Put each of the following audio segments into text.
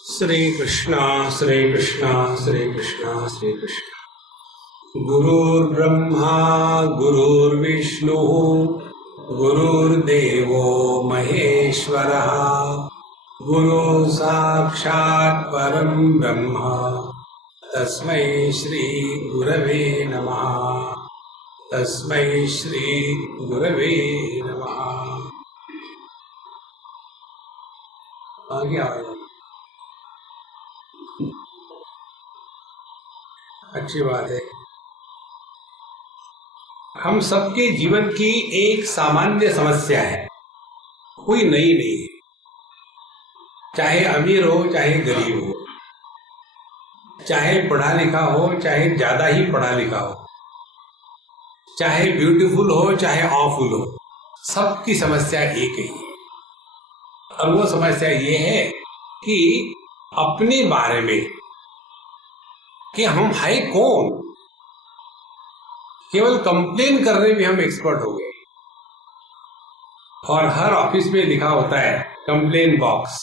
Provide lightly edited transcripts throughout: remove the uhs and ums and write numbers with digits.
श्री कृष्णा श्री कृष्णा श्री कृष्णा श्री कृष्णा। गुरुर्ब्रह्मा गुरुर्विष्णु गुरुर्देवो महेश्वरः गुरु साक्षात् परं ब्रह्म तस्मै श्री गुरवे नमः। तस्मै श्री गुरवे नमः। आगे आओ। अच्छी बात है। हम सबके जीवन की एक सामान्य समस्या है, कोई नई नहीं है। चाहे अमीर हो चाहे गरीब हो, चाहे पढ़ा लिखा हो चाहे ज्यादा ही पढ़ा लिखा हो, चाहे ब्यूटीफुल हो चाहे ऑफुल हो, सबकी समस्या एक ही है। और वो समस्या ये है कि अपने बारे में कि हम है कौन। केवल कंप्लेन करने में हम एक्सपर्ट हो गए और हर ऑफिस में लिखा होता है कंप्लेन बॉक्स।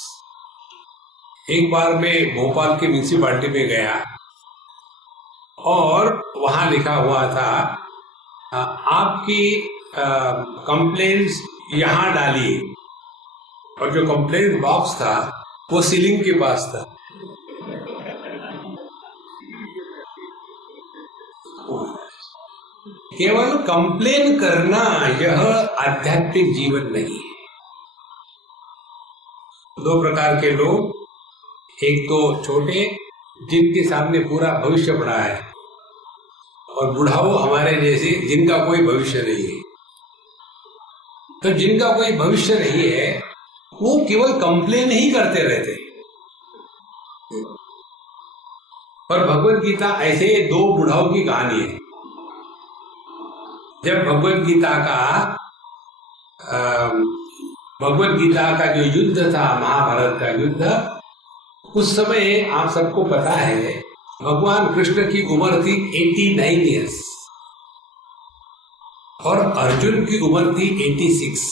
एक बार मैं भोपाल की म्यूनिसिपालिटी में गया और वहां लिखा हुआ था आपकी कंप्लेंट्स यहां डालिए, और जो कंप्लेन बॉक्स था वो सीलिंग के पास था। केवल कंप्लेन करना यह आध्यात्मिक जीवन नहीं है। दो प्रकार के लोग, एक तो छोटे जिनके सामने पूरा भविष्य पड़ा है, और बुढ़ाओ हमारे जैसे जिनका कोई भविष्य नहीं है। तो जिनका कोई भविष्य नहीं है वो केवल कंप्लेन ही करते रहते। पर भगवत गीता ऐसे दो बुढ़ाओं की कहानी है। जब भगवत गीता का जो युद्ध था, महाभारत का युद्ध, उस समय आप सबको पता है भगवान कृष्ण की उम्र थी 89 ईयर्स और अर्जुन की उम्र थी 86।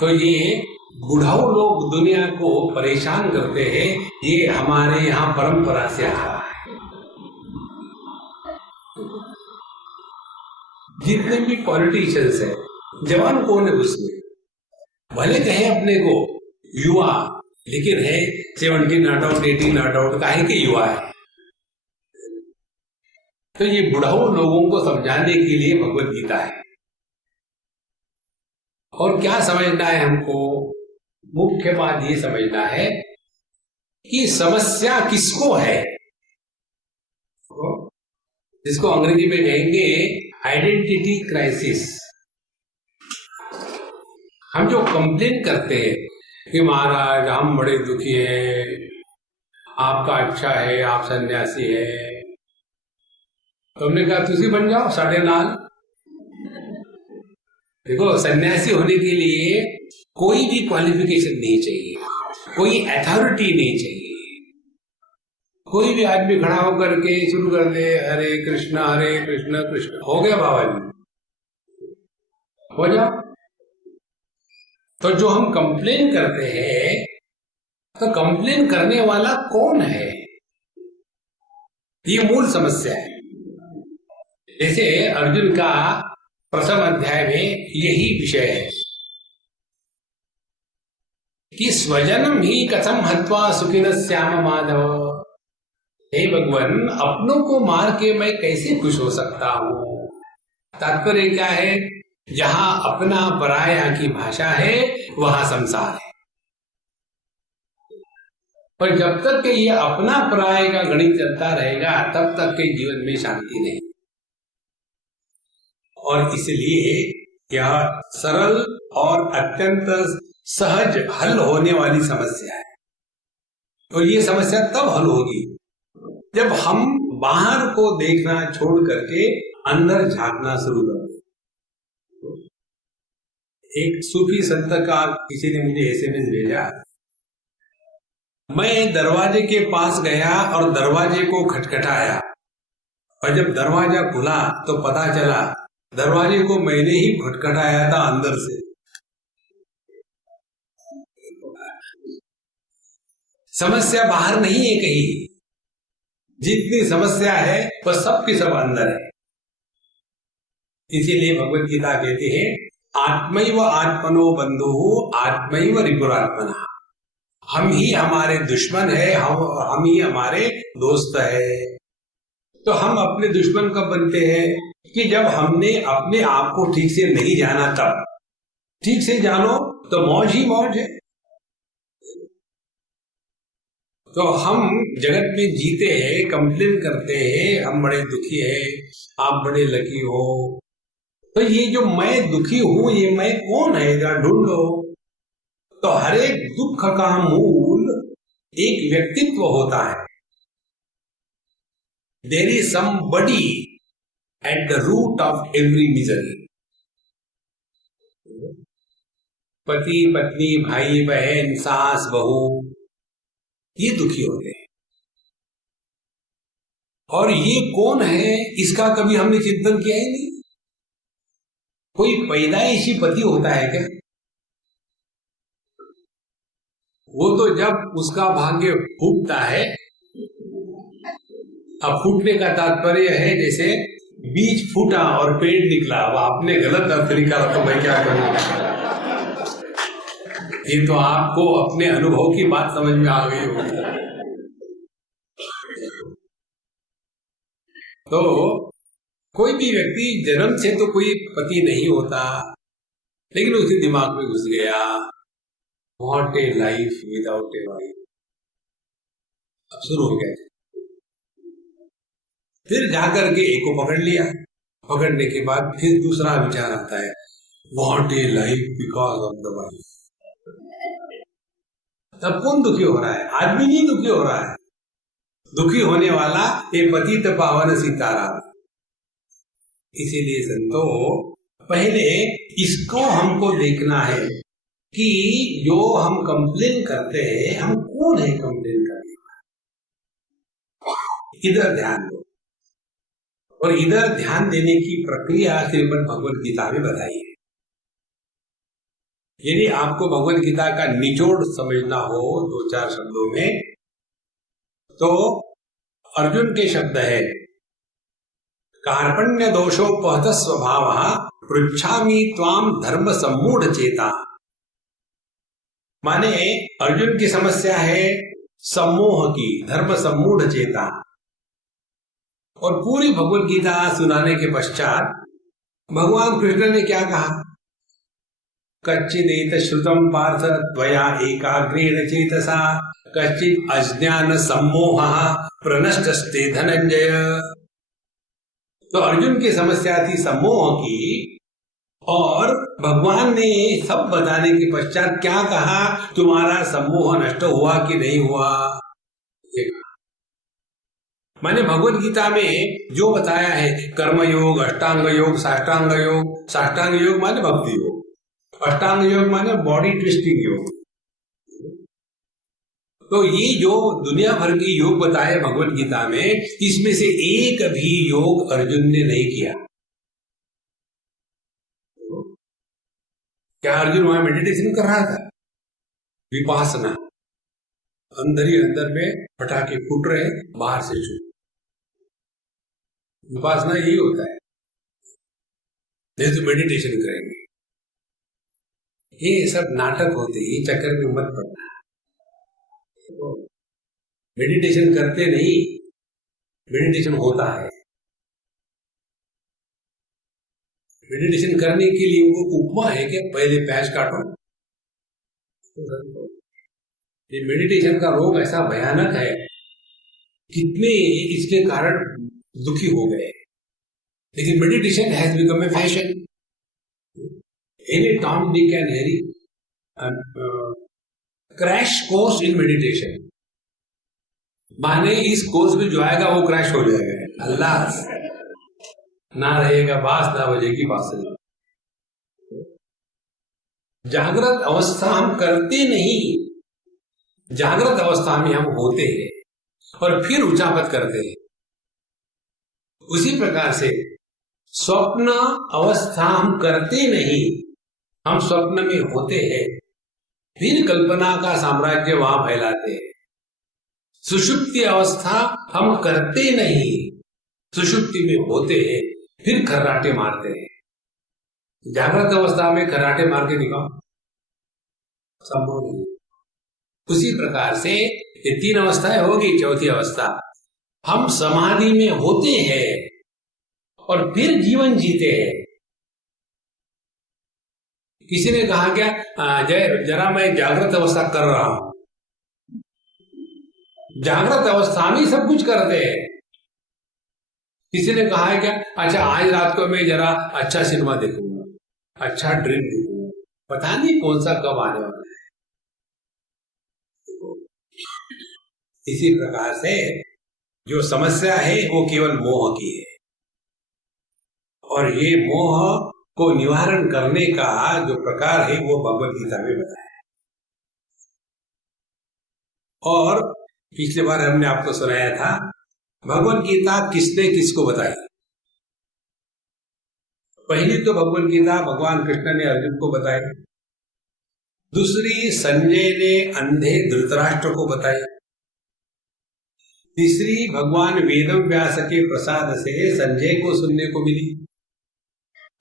तो ये बुढ़ाऊ लोग दुनिया को परेशान करते हैं, ये हमारे यहाँ परंपरा से आ रहा है। जितने भी पॉलिटिशियंस हैं, जवान कौन है उसमें? भले कहे अपने को युवा, लेकिन है 70 नॉट आउट, 80 नॉट आउट, काहे के युवा है। तो ये बुढ़ाऊ लोगों को समझाने के लिए भगवत गीता है। और क्या समझना है हमको? मुख्य बात ये समझना है कि समस्या किसको है, जिसको अंग्रेजी में कहेंगे आइडेंटिटी क्राइसिस। हम जो कंप्लेन करते हैं कि महाराज हम बड़े दुखी हैं, आपका अच्छा है, आप सन्यासी है, तो हमने कहा तुसी बन जाओ साढ़े नाल। देखो, सन्यासी होने के लिए कोई भी क्वालिफिकेशन नहीं चाहिए, कोई अथॉरिटी नहीं चाहिए। कोई भी आदमी खड़ा होकर के शुरू कर दे हरे कृष्ण कृष्ण, हो गया बाबा जी, हो जाओ। तो जो हम कंप्लेन करते हैं, तो कंप्लेन करने वाला कौन है, ये मूल समस्या है। जैसे अर्जुन का प्रथम अध्याय में यही विषय है कि स्वजनम ही कथम हत्वा सुखिन श्याम माधव। हे भगवान, अपनों को मार के मैं कैसे खुश हो सकता हूं? तात्पर्य क्या है? जहां अपना पराया की भाषा है वहां संसार है। पर जब तक कि ये अपना पराये का गणित चलता रहेगा तब तक के जीवन में शांति नहीं। और इसलिए यह सरल और अत्यंत सहज हल होने वाली समस्या है। और ये समस्या तब हल होगी जब हम बाहर को देखना छोड़ करके अंदर झांकना शुरू कर दें। एक सूफी संत का किसी ने मुझे एसएमएस भेजा। मैं दरवाजे के पास गया और दरवाजे को खटखटाया, और जब दरवाजा खुला तो पता चला दरवाजे को मैंने ही खटखटाया था अंदर से। समस्या बाहर नहीं है कहीं, जितनी समस्या है वह सब की सब अंदर है। इसीलिए भगवत गीता कहती है आत्मैव आत्मनो बंधुः आत्मैव रिपुरात्मनः। हम ही हमारे दुश्मन है, हम ही हमारे दोस्त है। तो हम अपने दुश्मन कब बनते हैं कि जब हमने अपने आप को ठीक से नहीं जाना। तब ठीक से जानो तो मौज ही मौज है। तो हम जगत में जीते हैं, कंप्लेन करते हैं, हम बड़े दुखी हैं, आप बड़े लकी हो। तो ये जो मैं दुखी हूं, ये मैं कौन है जरा ढूंढो। तो हर एक दुख का मूल एक व्यक्तित्व होता है। There is somebody at the root of every misery. पति पत्नी भाई बहन सास बहू ये दुखी होते हैं। और ये कौन है इसका कभी हमने चिंतन किया ही नहीं। कोई पैदाइशी पति होता है क्या? वो तो जब उसका भाग्य फूटता है। अब फूटने का तात्पर्य है जैसे बीज फूटा और पेड़ निकला। अब आपने गलत अर्थ निकाला तो मैं क्या करूं। ये तो आपको अपने अनुभव की बात समझ में आ गई होगी। तो कोई भी व्यक्ति जन्म से तो कोई पति नहीं होता, लेकिन उसके दिमाग में घुस गया what A life without a wife. अब शुरू हो गया। फिर जाकर के एक को पकड़ लिया, पकड़ने के बाद फिर दूसरा विचार आता है what A life because of the wife. तब कौन दुखी हो रहा है? आदमी नहीं दुखी हो रहा है। दुखी होने वाला एक पतित पावन सीताराम। इसीलिए संतो पहले इसको हमको देखना है कि जो हम कंप्लेन करते हैं हम कौन है कंप्लेन करने वाले। इधर ध्यान दो। और इधर ध्यान देने की प्रक्रिया श्रीमद् भगवद गीता में बताई है। यदि आपको भगवद गीता का निचोड़ समझना हो दो चार शब्दों में, तो अर्जुन के शब्द है कार्पण्य दोषोपहत स्वभावः पृच्छामि त्वाम धर्म सम्मूढ़ चेता। माने अर्जुन की समस्या है सम्मोह की, धर्म सम्मूढ़ चेता। और पूरी भगवद गीता सुनाने के पश्चात भगवान कृष्ण ने क्या कहा? कच्चिदेत श्रुतम पार्थ त्वया एकाग्रेण चेतसा कच्चित् अज्ञान सम्मोहः प्रनष्टस्ते धनंजय। तो अर्जुन की समस्या थी सम्मोह की, और भगवान ने सब बताने के पश्चात क्या कहा? तुम्हारा सम्मोह नष्ट हुआ कि नहीं हुआ? माने भगवद गीता में जो बताया है कर्म योग, अष्टांग योग, साष्टांग योग। साष्टांग योग माने भक्ति योग, अष्टांग योग माने बॉडी ट्विस्टिंग योग। तो ये जो दुनिया भर के योग बताए भगवद गीता में, इसमें से एक भी योग अर्जुन ने नहीं किया। क्या अर्जुन वहां मेडिटेशन कर रहा था? विपासना। अंदर ही अंदर में पटाखे फूट रहे, बाहर से छू। विपासना यही होता है। नहीं तो मेडिटेशन करेंगे। ये सब नाटक होते हैं, ये चक्कर में मत पड़ना। मेडिटेशन करते नहीं, मेडिटेशन होता है। मेडिटेशन करने के लिए वो उपमा है कि पहले प्याज काटो। ये मेडिटेशन का रोग ऐसा भयानक है, कितने इसके कारण दुखी हो गए। लेकिन meditation has become a fashion. Any Tom, Dick and Harry crash course in meditation. माने इस कोर्स में जो आएगा वो क्रैश हो जाएगा। अल्लाह ना रहेगा बास, ना बजेगी बांसुरी। जागृत अवस्था हम करते नहीं, जागृत अवस्था में हम होते हैं और फिर उचापत करते हैं। उसी प्रकार से स्वप्न अवस्था हम करते नहीं, हम स्वप्न में होते हैं, फिर कल्पना का साम्राज्य वहां फैलाते हैं। सुषुप्ति अवस्था हम करते नहीं, सुषुप्ति में होते हैं, फिर खर्राटे मारते हैं। जागृत अवस्था में खर्राटे मार के दिखाओ, संभव नहीं। उसी प्रकार से ये 3 अवस्थाएं होगी। चौथी अवस्था हम समाधि में होते हैं और फिर जीवन जीते हैं। किसी ने कहा क्या, जरा मैं जागृत अवस्था कर रहा हूं। जागृत अवस्था में सब कुछ करते हैं। किसी ने कहा है क्या, अच्छा आज रात को मैं जरा अच्छा सिनेमा देखूंगा, अच्छा ड्रीम देखूंगा, पता नहीं कौन सा कब आने वाला है। इसी प्रकार से जो समस्या है वो केवल मोह की है, और ये मोह को निवारण करने का जो प्रकार है वो भगवद गीता में बताया है। और पिछले बार हमने आपको सुनाया था भगवद गीता किसने किसको बताई। पहली तो भगवद गीता भगवान कृष्ण ने अर्जुन को बताई, दूसरी संजय ने अंधे धृतराष्ट्र को बताई, तीसरी भगवान वेदव्यास के प्रसाद से संजय को सुनने को मिली,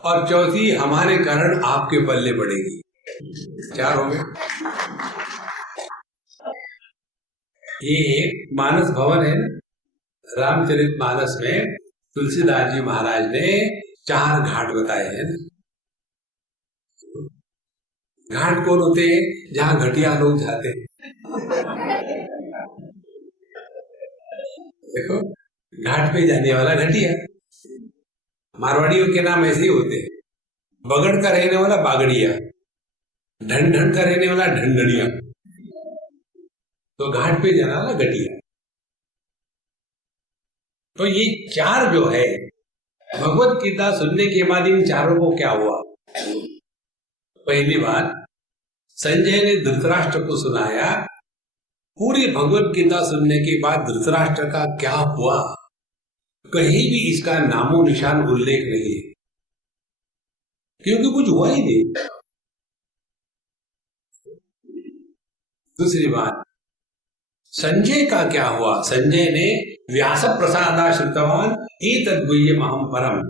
और चौथी हमारे कारण आपके पल्ले पड़ेगी। 4 हो गए। ये एक मानस भवन है, रामचरित मानस में तुलसीदास जी महाराज ने 4 घाट बताए हैं। घाट कौन होते हैं? जहां घटिया लोग जाते हैं। देखो, घाट पे जाने वाला घटिया, मारवाड़ियों के नाम ऐसे ही होते हैं। बगड़ का रहने वाला बागड़िया, ढंड ढंड का रहने वाला ढंडड़िया, तो घाट पे जाने वाला घटिया। तो ये 4 जो है, भगवत गीता सुनने के बाद इन 4 को क्या हुआ? पहली बात, संजय ने धृतराष्ट्र को सुनाया। पूरी भगवत गीता सुनने के बाद धृतराष्ट्र का क्या हुआ, कहीं भी इसका नामो निशान उल्लेख नहीं है, क्योंकि कुछ हुआ ही नहीं। दूसरी बात, संजय का क्या हुआ? संजय ने व्यास प्रसादाश्रितवान एतद् गुह्यमहं परम,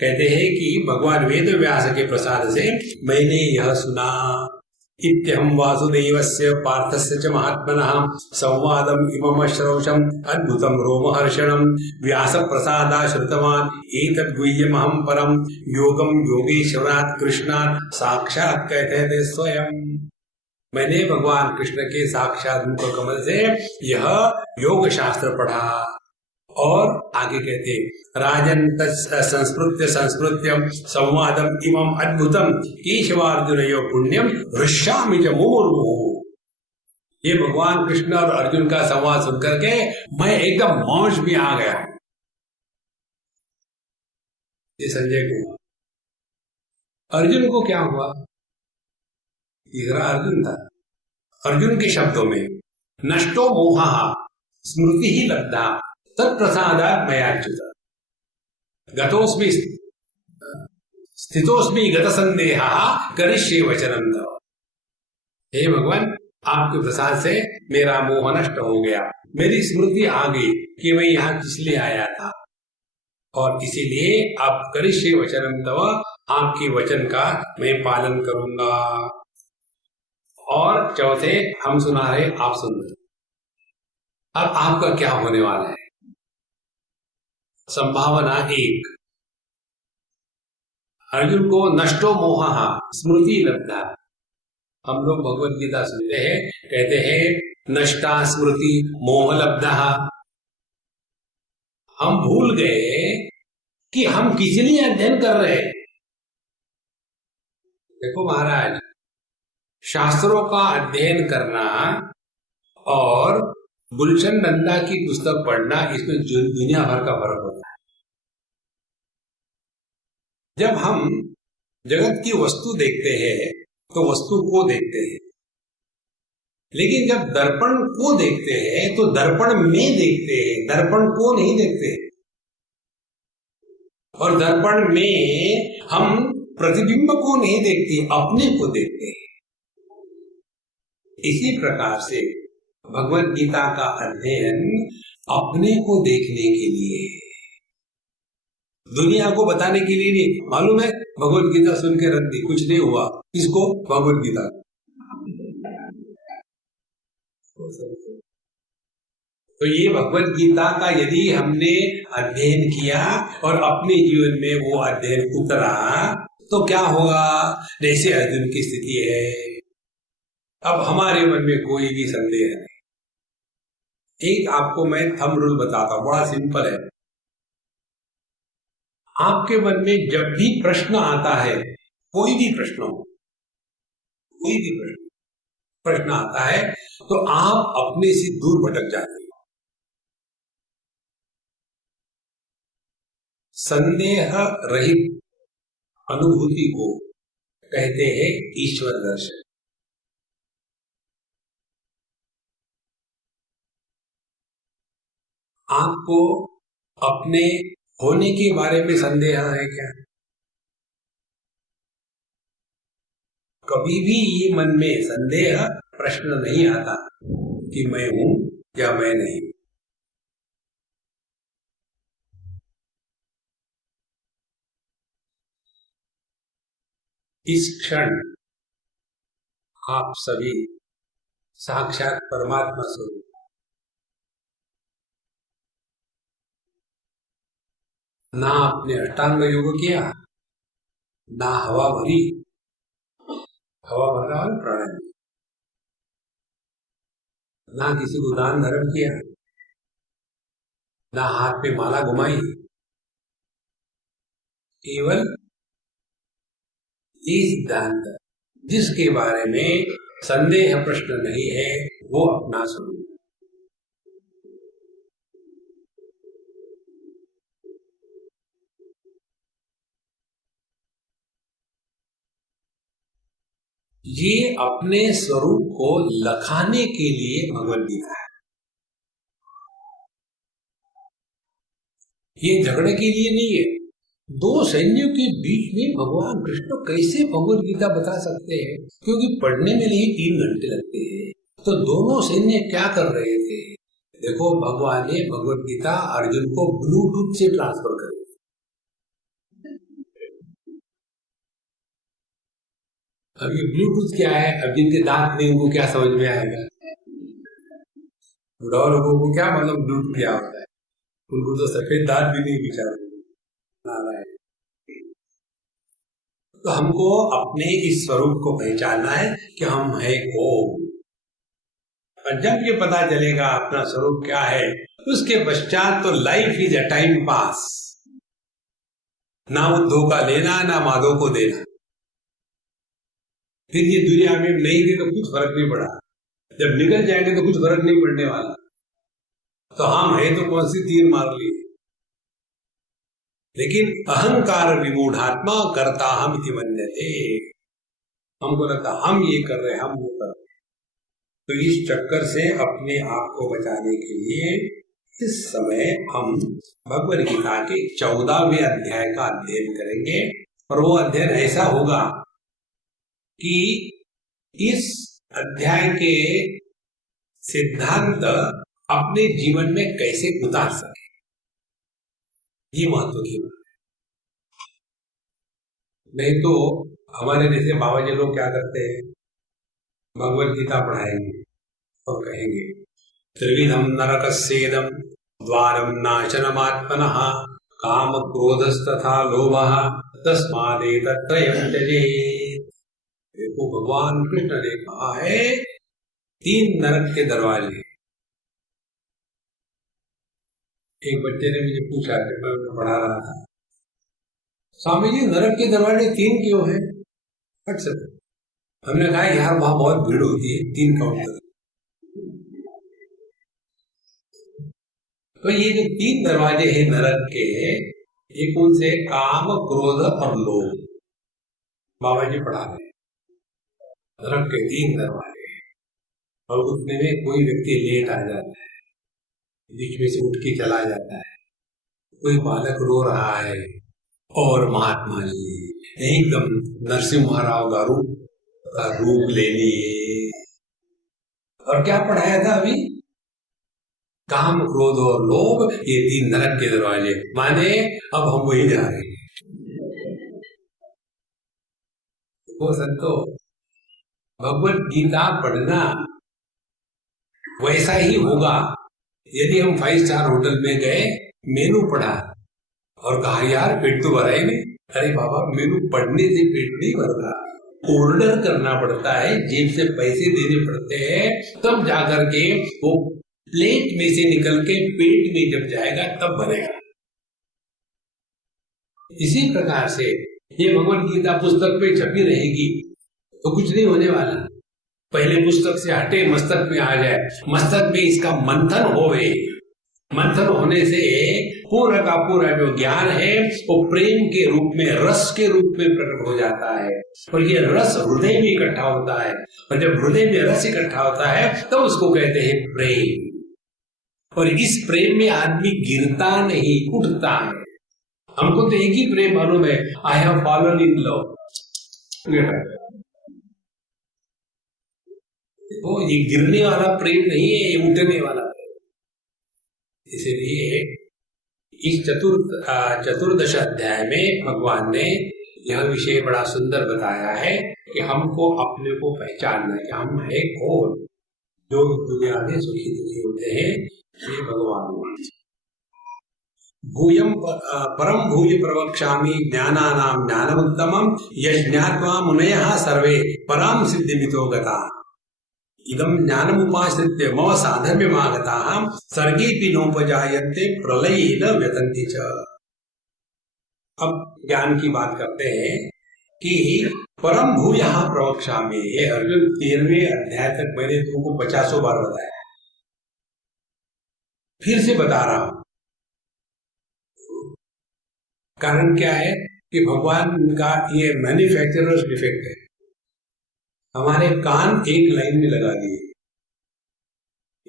कहते हैं कि भगवान वेद व्यास के प्रसाद से मैंने यह सुना। इत्यहं वासुदेवस्य पार्थस्य च महात्मनः संवादम् इमम् श्रौषम् अद्भुतं रोमहर्षणं व्यास प्रसादाश्रितवान एतद् गुह्यमहं परम योगम योगेश्वरात् कृष्णात् साक्षात् कहते थे स्वयं। मैंने भगवान कृष्ण के साक्षात मुख कमल से यह योग शास्त्र पढ़ा। और आगे कहते, राजन संस्मृत्यम संवादम इमम अद्भुतम केशवार्जुनयो पुण्यम ऋष्यामि च मुमुर्मुहुः। ये भगवान कृष्ण और अर्जुन का संवाद सुनकर के मैं एकदम मौज में आ गया। ये संजय को। अर्जुन को क्या हुआ? तीसरा अर्जुन था। अर्जुन के शब्दों में नष्टो मोहः स्मृति ही लब्धा तत्प्रसादात् मयाच्युत गतोस्मि स्थितोस्मि गत संदेहः करिष्ये वचनं तव। हे भगवान, आपके प्रसाद से मेरा मोह नष्ट हो गया, मेरी स्मृति आ गई कि मैं यहाँ किस लिए आया था, और इसीलिए आप करिष्ये वचनं तव, आपके वचन का मैं पालन करूंगा। और चौथे, हम सुना रहे, आप सुन रहे। अब आपका क्या होने वाला है? संभावना 1, अर्जुन को नष्टो मोहः स्मृति लब्धा। हम लोग भगवत गीता सुनते हैं, कहते हैं नष्टा स्मृति मोह लब्धा। हम भूल गए कि हम किस लिए अध्ययन कर रहे हैं। देखो महाराज, शास्त्रों का अध्ययन करना और गुलशन नंदा की पुस्तक पढ़ना, इसमें दुनिया भर का फर्क होता है। जब हम जगत की वस्तु देखते हैं तो वस्तु को देखते हैं, लेकिन जब दर्पण को देखते हैं तो दर्पण में देखते हैं, दर्पण को नहीं देखते। और दर्पण में हम प्रतिबिंब को नहीं देखते, अपने को देखते हैं। इसी प्रकार से भगवत गीता का अध्ययन अपने को देखने के लिए, दुनिया को बताने के लिए नहीं। मालूम है भगवत गीता सुन के रख दी, कुछ नहीं हुआ, इसको भगवत गीता। तो ये भगवत गीता का यदि हमने अध्ययन किया और अपने जीवन में वो अध्ययन उतरा तो क्या होगा? जैसे अर्जुन की स्थिति है, अब हमारे मन में कोई भी संदेह नहीं। एक आपको मैं थंब रूल बताता हूं, बड़ा सिंपल है। आपके मन में जब भी प्रश्न आता है, कोई भी प्रश्न हो, कोई भी प्रश्न आता है, तो आप अपने से दूर भटक जाते हैं। संदेह रहित अनुभूति को कहते हैं ईश्वर दर्शन। आपको अपने होने के बारे में संदेह है क्या? कभी भी ये मन में संदेह प्रश्न नहीं आता कि मैं हूं या मैं नहीं। इस क्षण आप सभी साक्षात परमात्मा स्वरूप, ना आपने अष्टांग योग किया, ना हवा भरी, हवा भरना और प्राणायाम, ना किसी को दान धर्म किया, ना हाथ पे माला घुमाई, केवल ये सिद्धांत जिसके बारे में संदेह प्रश्न नहीं है, वो अपना स्वरूप। ये अपने स्वरूप को लखाने के लिए भगवत गीता है। ये झगड़े के लिए नहीं है। दो सैन्यों के बीच में भगवान कृष्ण कैसे भगवत गीता बता सकते हैं? क्योंकि पढ़ने में नहीं 3 घंटे लगते हैं। तो दोनों सैन्य क्या कर रहे थे? देखो, भगवान ने भगवत गीता अर्जुन को ब्लूटूथ से ट्रांसफर कर दी। अब ये ब्लूटूथ क्या है? अब जिनके दांत नहीं उनको क्या समझ में आएगा? बुढ़ा लोगों को क्या मतलब ब्लूटूथ क्या होता है? उनको तो सफेद दांत भी नहीं बिचारे। तो हमको अपने इस स्वरूप को पहचानना है कि हम है कौन। और जब ये पता चलेगा अपना स्वरूप क्या है, उसके पश्चात तो life is a time pass. ना उद्धव का लेना, ना माधव को देना। फिर ये दुनिया में नहीं दी तो कुछ फर्क नहीं पड़ा, जब निकल जाएंगे तो कुछ फर्क नहीं पड़ने वाला। तो हम है तो कौन सी तीर मार लिए। लेकिन अहंकार विमूढ़ात्मा करता हम इति मन्यते, हमको लगता हम ये कर रहे, हम वो कर रहे। तो इस चक्कर से अपने आप को बचाने के लिए इस समय हम भगवद गीता के 14वें अध्याय का अध्ययन करेंगे। और वो अध्ययन ऐसा होगा कि इस अध्याय के सिद्धांत अपने जीवन में कैसे उतार सके, ये महत्व की बात है। नहीं तो हमारे जैसे बाबा जी लोग क्या करते हैं, भगवत गीता पढ़ाएंगे और कहेंगे त्रिविधम नरकस्येदम द्वारम नाशनमात्मनः काम क्रोधस्तथा लोभः तस्मादेतत्त्रयं त्यजेत्। देखो, भगवान कृष्ण ने कहा है 3 नरक के दरवाजे। एक बच्चे ने मुझे पूछा कि मैं पढ़ा रहा था, स्वामी जी नरक के दरवाजे 3 क्यों हैं? हमने कहा यार वहां बहुत भीड़ होती है, 3 काउंटर। तो ये जो 3 दरवाजे हैं नरक के, ये कौन से? काम, क्रोध और लोभ। बाबा जी पढ़ा रहे नरक के 3 दरवाजे। और उतने में कोई व्यक्ति लेट आ जाता है, बीच में से उठ के चला जाता है, कोई बालक रो रहा है और महात्मा जी एकदम नरसिम्हा राव गारू का रूप ले लिए और क्या पढ़ाया था अभी? काम, क्रोध और लोभ, ये 3 नरक के दरवाजे। माने अब हम वही जा रहे हैं। वो संतो, भगवत गीता पढ़ना वैसा ही होगा यदि हम 5 स्टार होटल में गए, मेनू पढ़ा और कहा यार पेट तो भरा ही नहीं। अरे बाबा, मेनू पढ़ने से पेट नहीं भरता, ऑर्डर करना पड़ता है, जेब से पैसे देने पड़ते हैं, तब जाकर के वो प्लेट में से निकल के पेट में जब जाएगा तब भरेगा। इसी प्रकार से ये भगवत गीता पुस्तक पे छपी रहेगी तो कुछ नहीं होने वाला। पहले पुस्तक से हटे, मस्तक में आ जाए, मस्तक में इसका मंथन होवे। मंथन होने से पूरा का पूरा जो ज्ञान है वो प्रेम के रूप में, रस के रूप में प्रकट हो जाता है। और ये रस हृदय में इकट्ठा होता है, और जब हृदय में रस इकट्ठा होता है तो उसको कहते हैं प्रेम। और इस प्रेम में आदमी गिरता नहीं, उठता है। हमको तो एक ही प्रेम मालूम है, I have fallen in love. वो ये गिरने वाला प्रेम नहीं है, ये उठने वाला प्रेम। इसलिए इस चतुर्दश अध्याय में भगवान ने यह विषय बड़ा सुंदर बताया है कि हमको अपने को पहचानना है कि हम है कौन। जो दुनिया में सुखी दुखी होते हैं ये भगवान। भूयम परम भूय प्रवक्ष्यामि ज्ञानानां ज्ञानमुत्तमं यज्ञात्वा मुनयः सर्वे परां सिद्धिमितो गताः इदं ज्ञानमुपाश्रित्य मम साधर्म्यमागताः सर्गेऽपि नोपजायन्ते प्रलयेन व्यतन्ति च। अब ज्ञान की बात करते हैं कि परम भूयः प्रवक्ष्यामि। ये अर्जुन 13वें अध्याय तक मैंने तुमको 50 बार बताया, फिर से बता रहा हूं। कारण क्या है कि भगवान का ये मैन्युफैक्चरर्स डिफेक्ट है। हमारे कान एक लाइन में लगा दिए,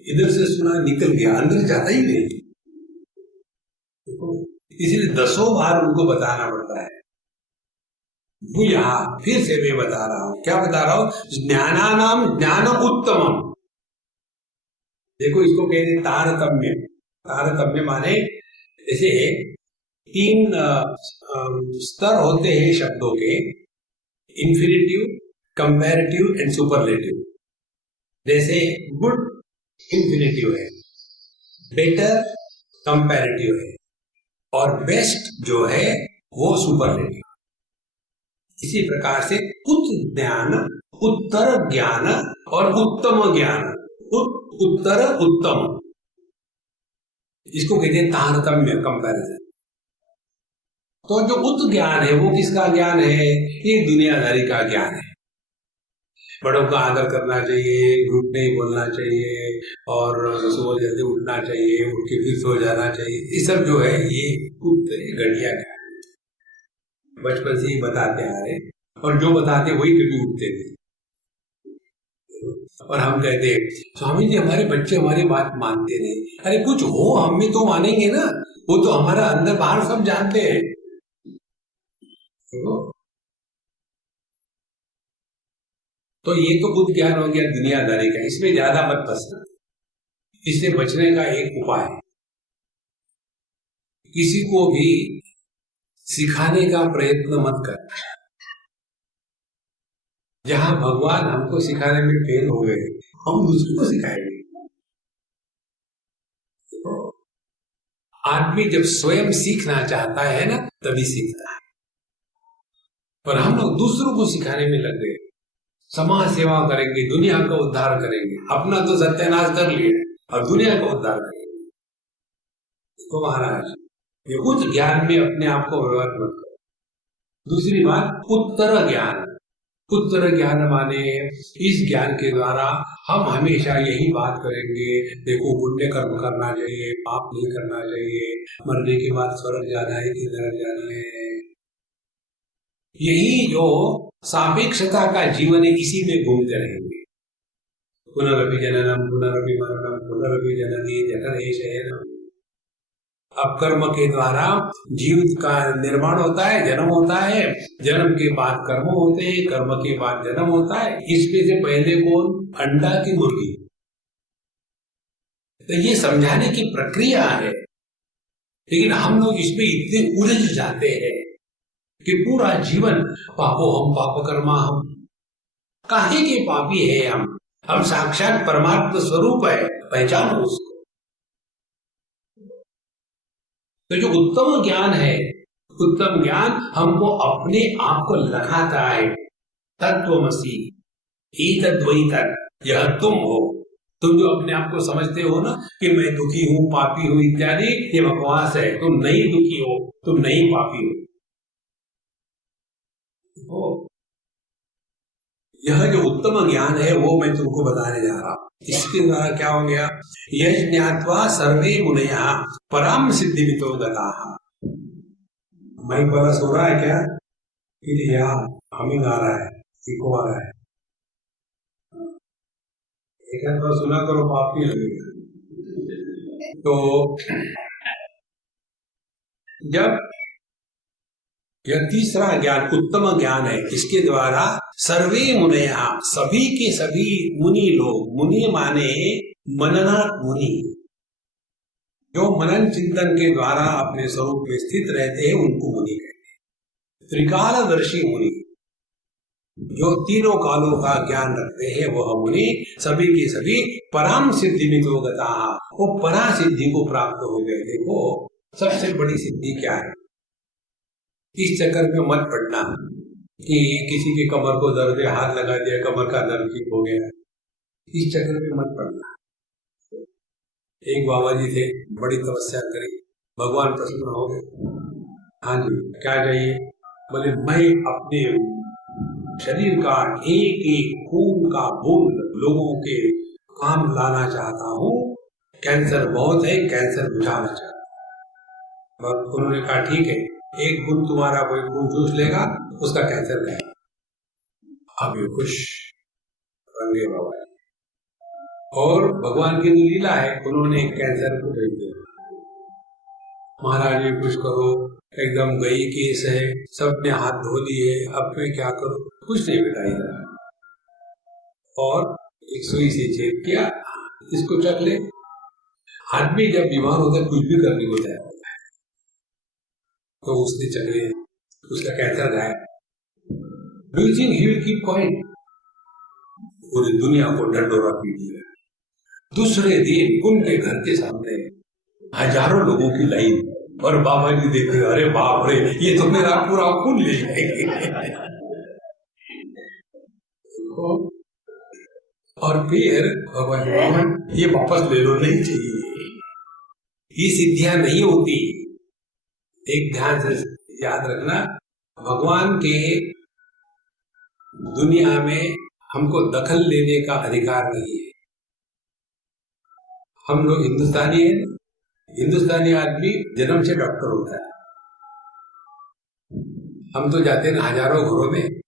इधर से सुना निकल गया, अंदर जाता ही नहीं। इसलिए 10 बार उनको बताना पड़ता है। भूयः, फिर से मैं बता रहा हूं। क्या बता रहा हूं? ज्ञानानाम ज्ञान उत्तमम। देखो इसको कहते हैं तारतम्य। तारतम्य माने जैसे 3 स्तर होते हैं शब्दों के, इन्फिनिटिव, कंपैरेटिव एंड सुपरलेटिव। जैसे गुड इन्फिनिटिव है, बेटर कंपैरेटिव है, और बेस्ट जो है वो सुपरलेटिव। इसी प्रकार से उत्तर ज्ञान, उत्तर ज्ञान और उत्तम ज्ञान, उत्तर उत्तम, इसको कहते हैं तारतम्य, कंपैरिजन। तो जो उत्त ज्ञान है वो किसका ज्ञान है? ये दुनियादारी का ज्ञान है। बड़ों का आदर करना चाहिए, झूठ नहीं बोलना चाहिए, और सुबह जल्दी उठना चाहिए, उठ के फिर सो जाना चाहिए। ये सब जो है ये घटिया ज्ञान है। बचपन से ही बताते आ रहे, और जो बताते वही कभी उठते थे। और हम कहते स्वामी जी हमारे बच्चे हमारी बात मानते नहीं। अरे कुछ हो हम भी तो मानेंगे ना, वो तो हमारा अंदर बाहर सब जानते हैं। तो ये तो बुद्ध ज्ञान हो गया दुनियादारी का, इसमें ज्यादा मत फंसना। इससे बचने का एक उपाय है, किसी को भी सिखाने का प्रयत्न मत करना। जहां भगवान हमको सिखाने में फेल हो गए, हम दूसरे को सिखाएंगे। आदमी जब स्वयं सीखना चाहता है ना, तभी सीखता है। पर हम लोग दूसरों को सिखाने में लग गए। समाज सेवा करेंगे, दुनिया का उद्धार करेंगे, अपना तो सत्यानाश कर लिया और दुनिया का उद्धार करेंगे। तो महाराज ये उच्च ज्ञान में अपने आप को व्यवहार मत करो। दूसरी बात, उत्तर ज्ञान। उत्तर ज्ञान माने इस ज्ञान के द्वारा हम हमेशा यही बात करेंगे, देखो पुण्य कर्म करना चाहिए, पाप नहीं करना चाहिए, मरने के बाद स्वर्ग जाना है कि नरक जाना है। यही जो सापेक्षता का जीवन है, इसी में घूमते रहेंगे। पुनरपि जननम पुनरपि मरणम पुनरपि जननी जठरे शयनम। अब कर्म के द्वारा जीव का निर्माण होता है, जन्म होता है, जन्म के बाद कर्म होते हैं, कर्म के बाद जन्म होता है। इसमें से पहले कौन? अंडा की मुर्गी? तो ये समझाने की प्रक्रिया है, लेकिन हम लोग इसमें इतने उलझ जाते हैं कि पूरा जीवन पापो हम पाप कर्मा हम, काहे के पापी है हम साक्षात परमात्मा स्वरूप है, पहचानो उसको। तो जो उत्तम ज्ञान है, उत्तम ज्ञान हमको अपने आप को लखाता है, तत्वमसि एतद्वैतत्, यह तुम हो। तुम जो अपने आप को समझते हो ना कि मैं दुखी हूं, पापी हूं इत्यादि, ये बकवास है। तुम नहीं दुखी हो, तुम नहीं पापी हो। यह जो उत्तम ज्ञान है वो मैं तुमको बताने जा रहा हूं। इसके द्वारा क्या हो गया, यह ज्ञात्वा सर्वे मुनयः पराम सिद्धिमितो गताः। माइक वाला सो रहा है क्या? यहाँ हमिंग आ रहा है, इको आ रहा है, एक बार सुना करो, पाप नहीं लगेगा। तो जब यह तीसरा ज्ञान उत्तम ज्ञान है, इसके द्वारा सर्वे मुनयः, सभी के सभी मुनि लोग, मुनि माने मननात् मुनि, जो मनन चिंतन के द्वारा अपने स्वरूप में स्थित रहते हैं उनको मुनि कहते हैं। त्रिकालदर्शी मुनि, जो तीनों कालों का ज्ञान रखते हैं वह मुनि सभी के सभी पराम सिद्धिमितो गताः, वो परा सिद्धि को प्राप्त हो गए। देखो सबसे बड़ी सिद्धि क्या है, इस चक्कर में मत पड़ना कि किसी के कमर को दर्द है, हाथ लगा दिया कमर का दर्द ठीक हो गया, इस चक्कर में मत पड़ना। एक बाबा जी थे, बड़ी तपस्या करी, भगवान प्रसन्न हो गए। हाँ जी, क्या चाहिए? बोले मैं अपने शरीर का एक एक खून का बूंद लोगों के काम लाना चाहता हूँ, कैंसर बहुत है, कैंसर बुझाना चाहता हूँ। उन्होंने कहा ठीक है, एक बूंद तुम्हारा कोई खून चूस लेगा, उसका कैंसर नहीं। अब ये खुश रंगे बाबा, और भगवान की लीला है, उन्होंने कैंसर को भेज दिया। महाराज जी कुछ करो, एकदम गई केस है, सबने हाथ धो लिए, अब मैं क्या करूं? कुछ नहीं बेटा इधर, और एक सुई से छेद किया, इसको चख ले। आदमी जब बीमार होता है कुछ भी करने को तैयार होता है, तो उसने चख लिया, उसका कैंसर गायब। Do you think he will keep quiet? पूरी दुनिया को डंडोरा पीट दिया। दूसरे दिन उनके घर के सामने हजारों लोगों की लाइन, और बाबा जी देखे, अरे बाप रे, ये तो मेरा पूरा खून ले जाएंगे। और फिर भगवान ये वापस ले लो, नहीं चाहिए, ये सिद्धियां नहीं होती। एक ध्यान से याद रखना, भगवान के दुनिया में हमको दखल लेने का अधिकार नहीं है। हम लोग हिंदुस्तानी हैं, हिंदुस्तानी आदमी जन्म से डॉक्टर होता है। हम तो जाते हैं हजारों घरों में,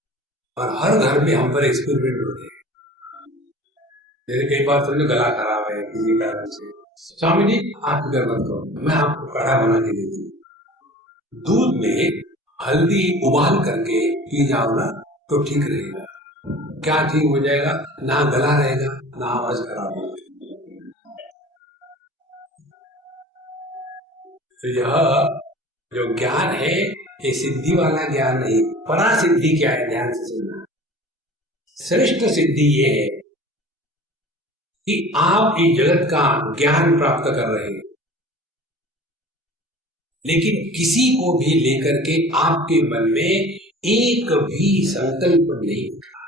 और हर घर में हम पर एक्सपेरिमेंट होते हैं। मेरे कई बार समझो गला खराब है किसी कारण से, स्वामी जी आप फिक्र मत करो, मैं आपको काढ़ा बना के दे दूंगा, दूध में हल्दी उबाल करके पी जाओ ना तो ठीक रहेगा। क्या ठीक हो जाएगा? ना गला रहेगा, ना आवाज खराब होगी। तो यह जो ज्ञान है ये सिद्धि वाला ज्ञान नहीं, परा सिद्धि क्या है, ध्यान से सुनना। श्रेष्ठ सिद्धि ये है कि आप इस जगत का ज्ञान प्राप्त कर रहे हैं, लेकिन किसी को भी लेकर के आपके मन में एक भी संकल्प नहीं उठा।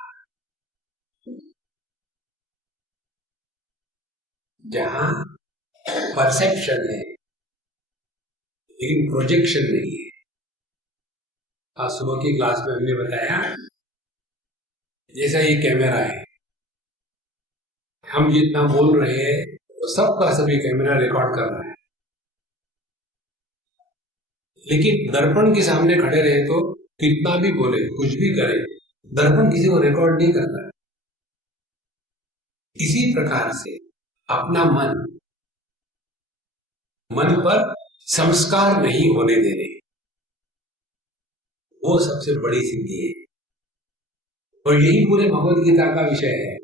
जहां परसेप्शन है लेकिन प्रोजेक्शन नहीं है। आज सुबह की क्लास में हमने बताया, जैसा ये कैमरा है, हम जितना बोल रहे हैं तो सबका सभी कैमरा रिकॉर्ड कर रहा है, लेकिन दर्पण के सामने खड़े रहे तो कितना भी बोले, कुछ भी करे, दर्पण किसी को रिकॉर्ड नहीं करता। इसी प्रकार से अपना मन पर संस्कार नहीं होने देने, वो सबसे बड़ी सिद्धि है। और यही पूरे भगवद गीता का विषय है।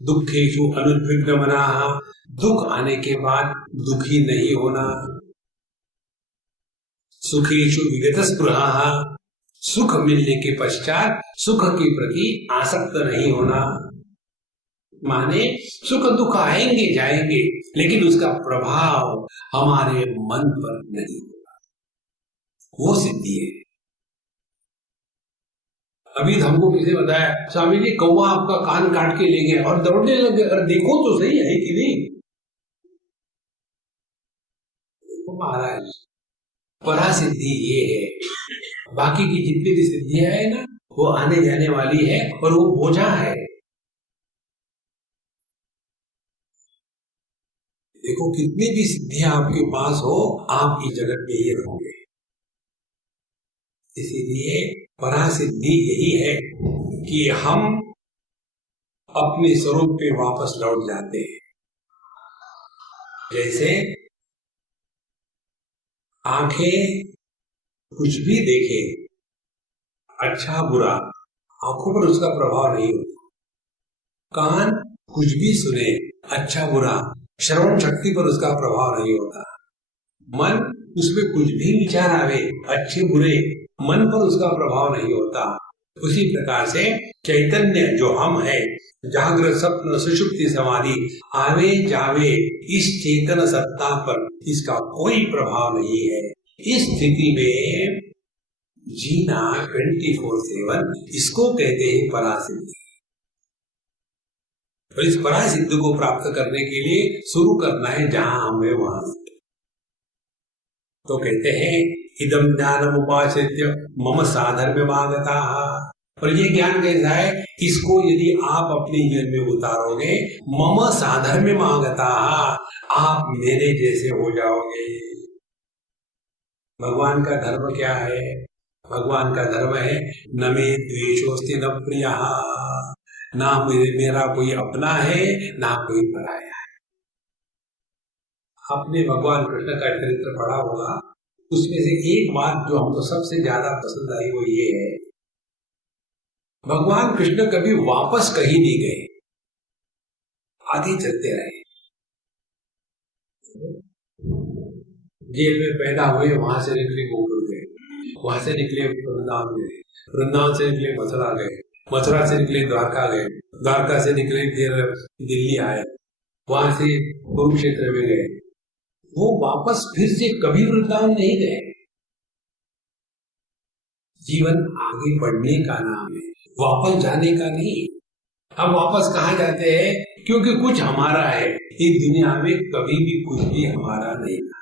दुखेषु अनुद्विग्न मनाः दुख आने के बाद दुखी नहीं होना, सुखेषु विगतस्पृहः, सुख मिलने के पश्चात सुख के प्रति आसक्त नहीं होना। माने सुख दुख आएंगे जाएंगे, लेकिन उसका प्रभाव हमारे मन पर नहीं होगा, वो सिद्धि है। अभी हमको किसी बताया, स्वामी जी कौवा आपका कान काट के ले गया और दौड़ने लगे, और देखो तो सही है कि नहीं। देखो महाराज, परासिद्धि ये है, बाकी की जितनी भी सिद्धियां है ना, वो आने जाने वाली है और वो बोझा है। देखो कितनी भी सिद्धियां आपके पास हो, आप इस जगत में ही रहोगे। इसीलिए परासिद्धि यही है कि हम अपने स्वरूप पे वापस लौट जाते हैं। जैसे आंखें कुछ भी देखे, अच्छा बुरा, आंखों पर उसका प्रभाव नहीं होता। कान कुछ भी सुने, अच्छा बुरा, श्रवण शक्ति पर उसका प्रभाव नहीं होता। मन उसमें कुछ भी विचार आवे, अच्छे बुरे, मन पर उसका प्रभाव नहीं होता। उसी प्रकार से चैतन्य जो हम है, जागृत स्वप्न सुषुप्ति समाधि आवे जावे, इस चेतन सत्ता पर इसका कोई प्रभाव नहीं है। इस स्थिति में जीना 24/7, इसको कहते हैं परासिद्धि। और इस परासिद्धि को प्राप्त करने के लिए शुरू करना है जहां हमें वहां से। तो कहते हैं इदम ज्ञानम उपाश्रित्य मम साधर्म्यमागताः। और ये ज्ञान कैसा है, इसको यदि आप अपने जीवन में उतारोगे, मम साधर्म्यमागताः, आप मेरे जैसे हो जाओगे। भगवान का धर्म क्या है? भगवान का धर्म है न मे द्वेषोस्ति न प्रियः, ना मेरा कोई अपना है ना कोई पराया है। आपने भगवान कृष्ण का चरित्र पढ़ा होगा, उसमें से एक बात जो हमको सबसे ज्यादा पसंद आई वो ये है, भगवान कृष्ण कभी वापस कहीं नहीं गए, आगे चलते रहे। जेल में पैदा हुए, वहां से निकले गोकुल गए, वहां से निकले वृंदावन गए, वृंदावन से निकले मथुरा गए, मथुरा से निकले द्वारका गए, द्वारका से निकले फिर दिल्ली आए, वहां से कुरुक्षेत्र में गए। वो वापस फिर से कभी वृंदावन नहीं गए। जीवन आगे बढ़ने का नाम है, वापस जाने का नहीं। हम वापस कहाँ जाते हैं? क्योंकि कुछ हमारा है। इस दुनिया में कभी भी कुछ भी हमारा नहीं था।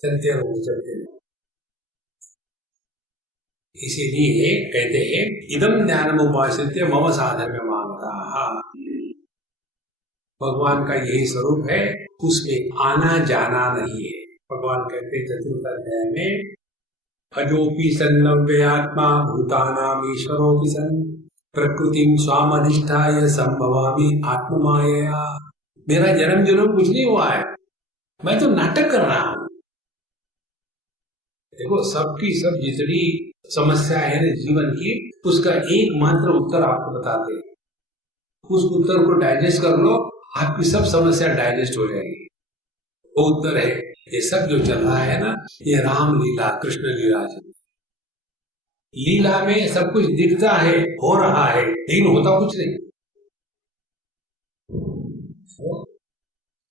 चलते रहो, चलते रहो। इसीलिए कहते हैं इदम ज्ञानम उपाश्रित्य मम साधर्म्यमागताः। भगवान का यही स्वरूप है, उसमें आना जाना नहीं है। भगवान कहते हैं चतुर्थ अध्याय में, अजोपि सन्नव्ययात्मा भूतानाम ईश्वरोऽपि सन् प्रकृतिं स्वामधिष्ठाय संभवामि आत्ममायया। मेरा जन्म कुछ नहीं हुआ है, मैं तो नाटक कर रहा हूं। देखो सबकी सब जितनी समस्या है ना जीवन की, उसका एकमात्र उत्तर आपको बताते हैं। उस उत्तर को डाइजेस्ट कर लो, आपकी सब समस्या डाइजेस्ट हो जाएगी। वो उत्तर है, ये सब जो चल रहा है ना, ये राम लीला, कृष्ण लीला। लीला में सब कुछ दिखता है, हो रहा है, लेकिन होता कुछ नहीं।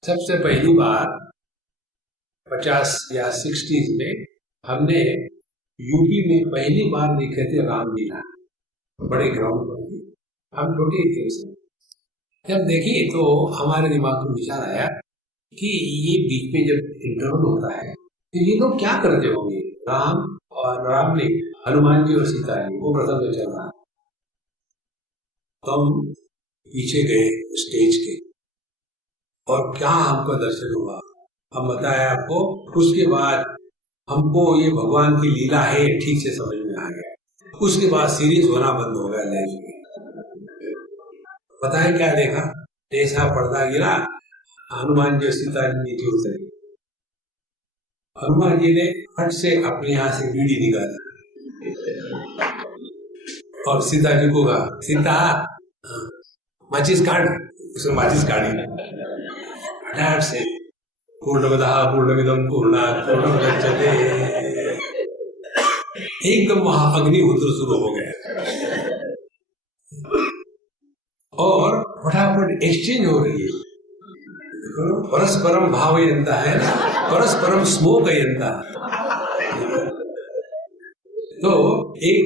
सबसे पहली बार 50 या 60s में हमने यूपी में पहली बार देखे थे रामलीला, बड़े ग्राउंड पर। हम छोटे थे उसमें, जब देखी तो हमारे दिमाग में विचार आया कि ये बीच में जब इंटरवल होता है तो ये लोग क्या करते होंगे। राम ने हनुमान जी और सीता जी वो प्रसंग चल रहा है। तो हम पीछे गए स्टेज के, और क्या हमको दर्शन हुआ, हम बताया आपको। उसके बाद हमको ये भगवान की लीला है ठीक से समझ में आ गया। उसके बाद सीरीज होना बंद हो गया लाइफ में। बताए क्या देखा, जैसा पर्दा गिरा, हनुमान जी सीता जी नीचे उतरे। हनुमान जी ने फट से अपने यहाँ से बीड़ी निकाली और सीता जी को कहा, सीता माचिस काट। उसने माचिस काढ़ी, फटाफट से पूर्णमदः पूर्णमिदं पूर्णात् पूर्णमुदच्यते, एकदम वहां अग्निहोत्र शुरू हो गया और फटाफट एक्सचेंज हो रही है। परस्परम भावयन्ता है ना, परस्परम स्मोकयन्ता। तो एक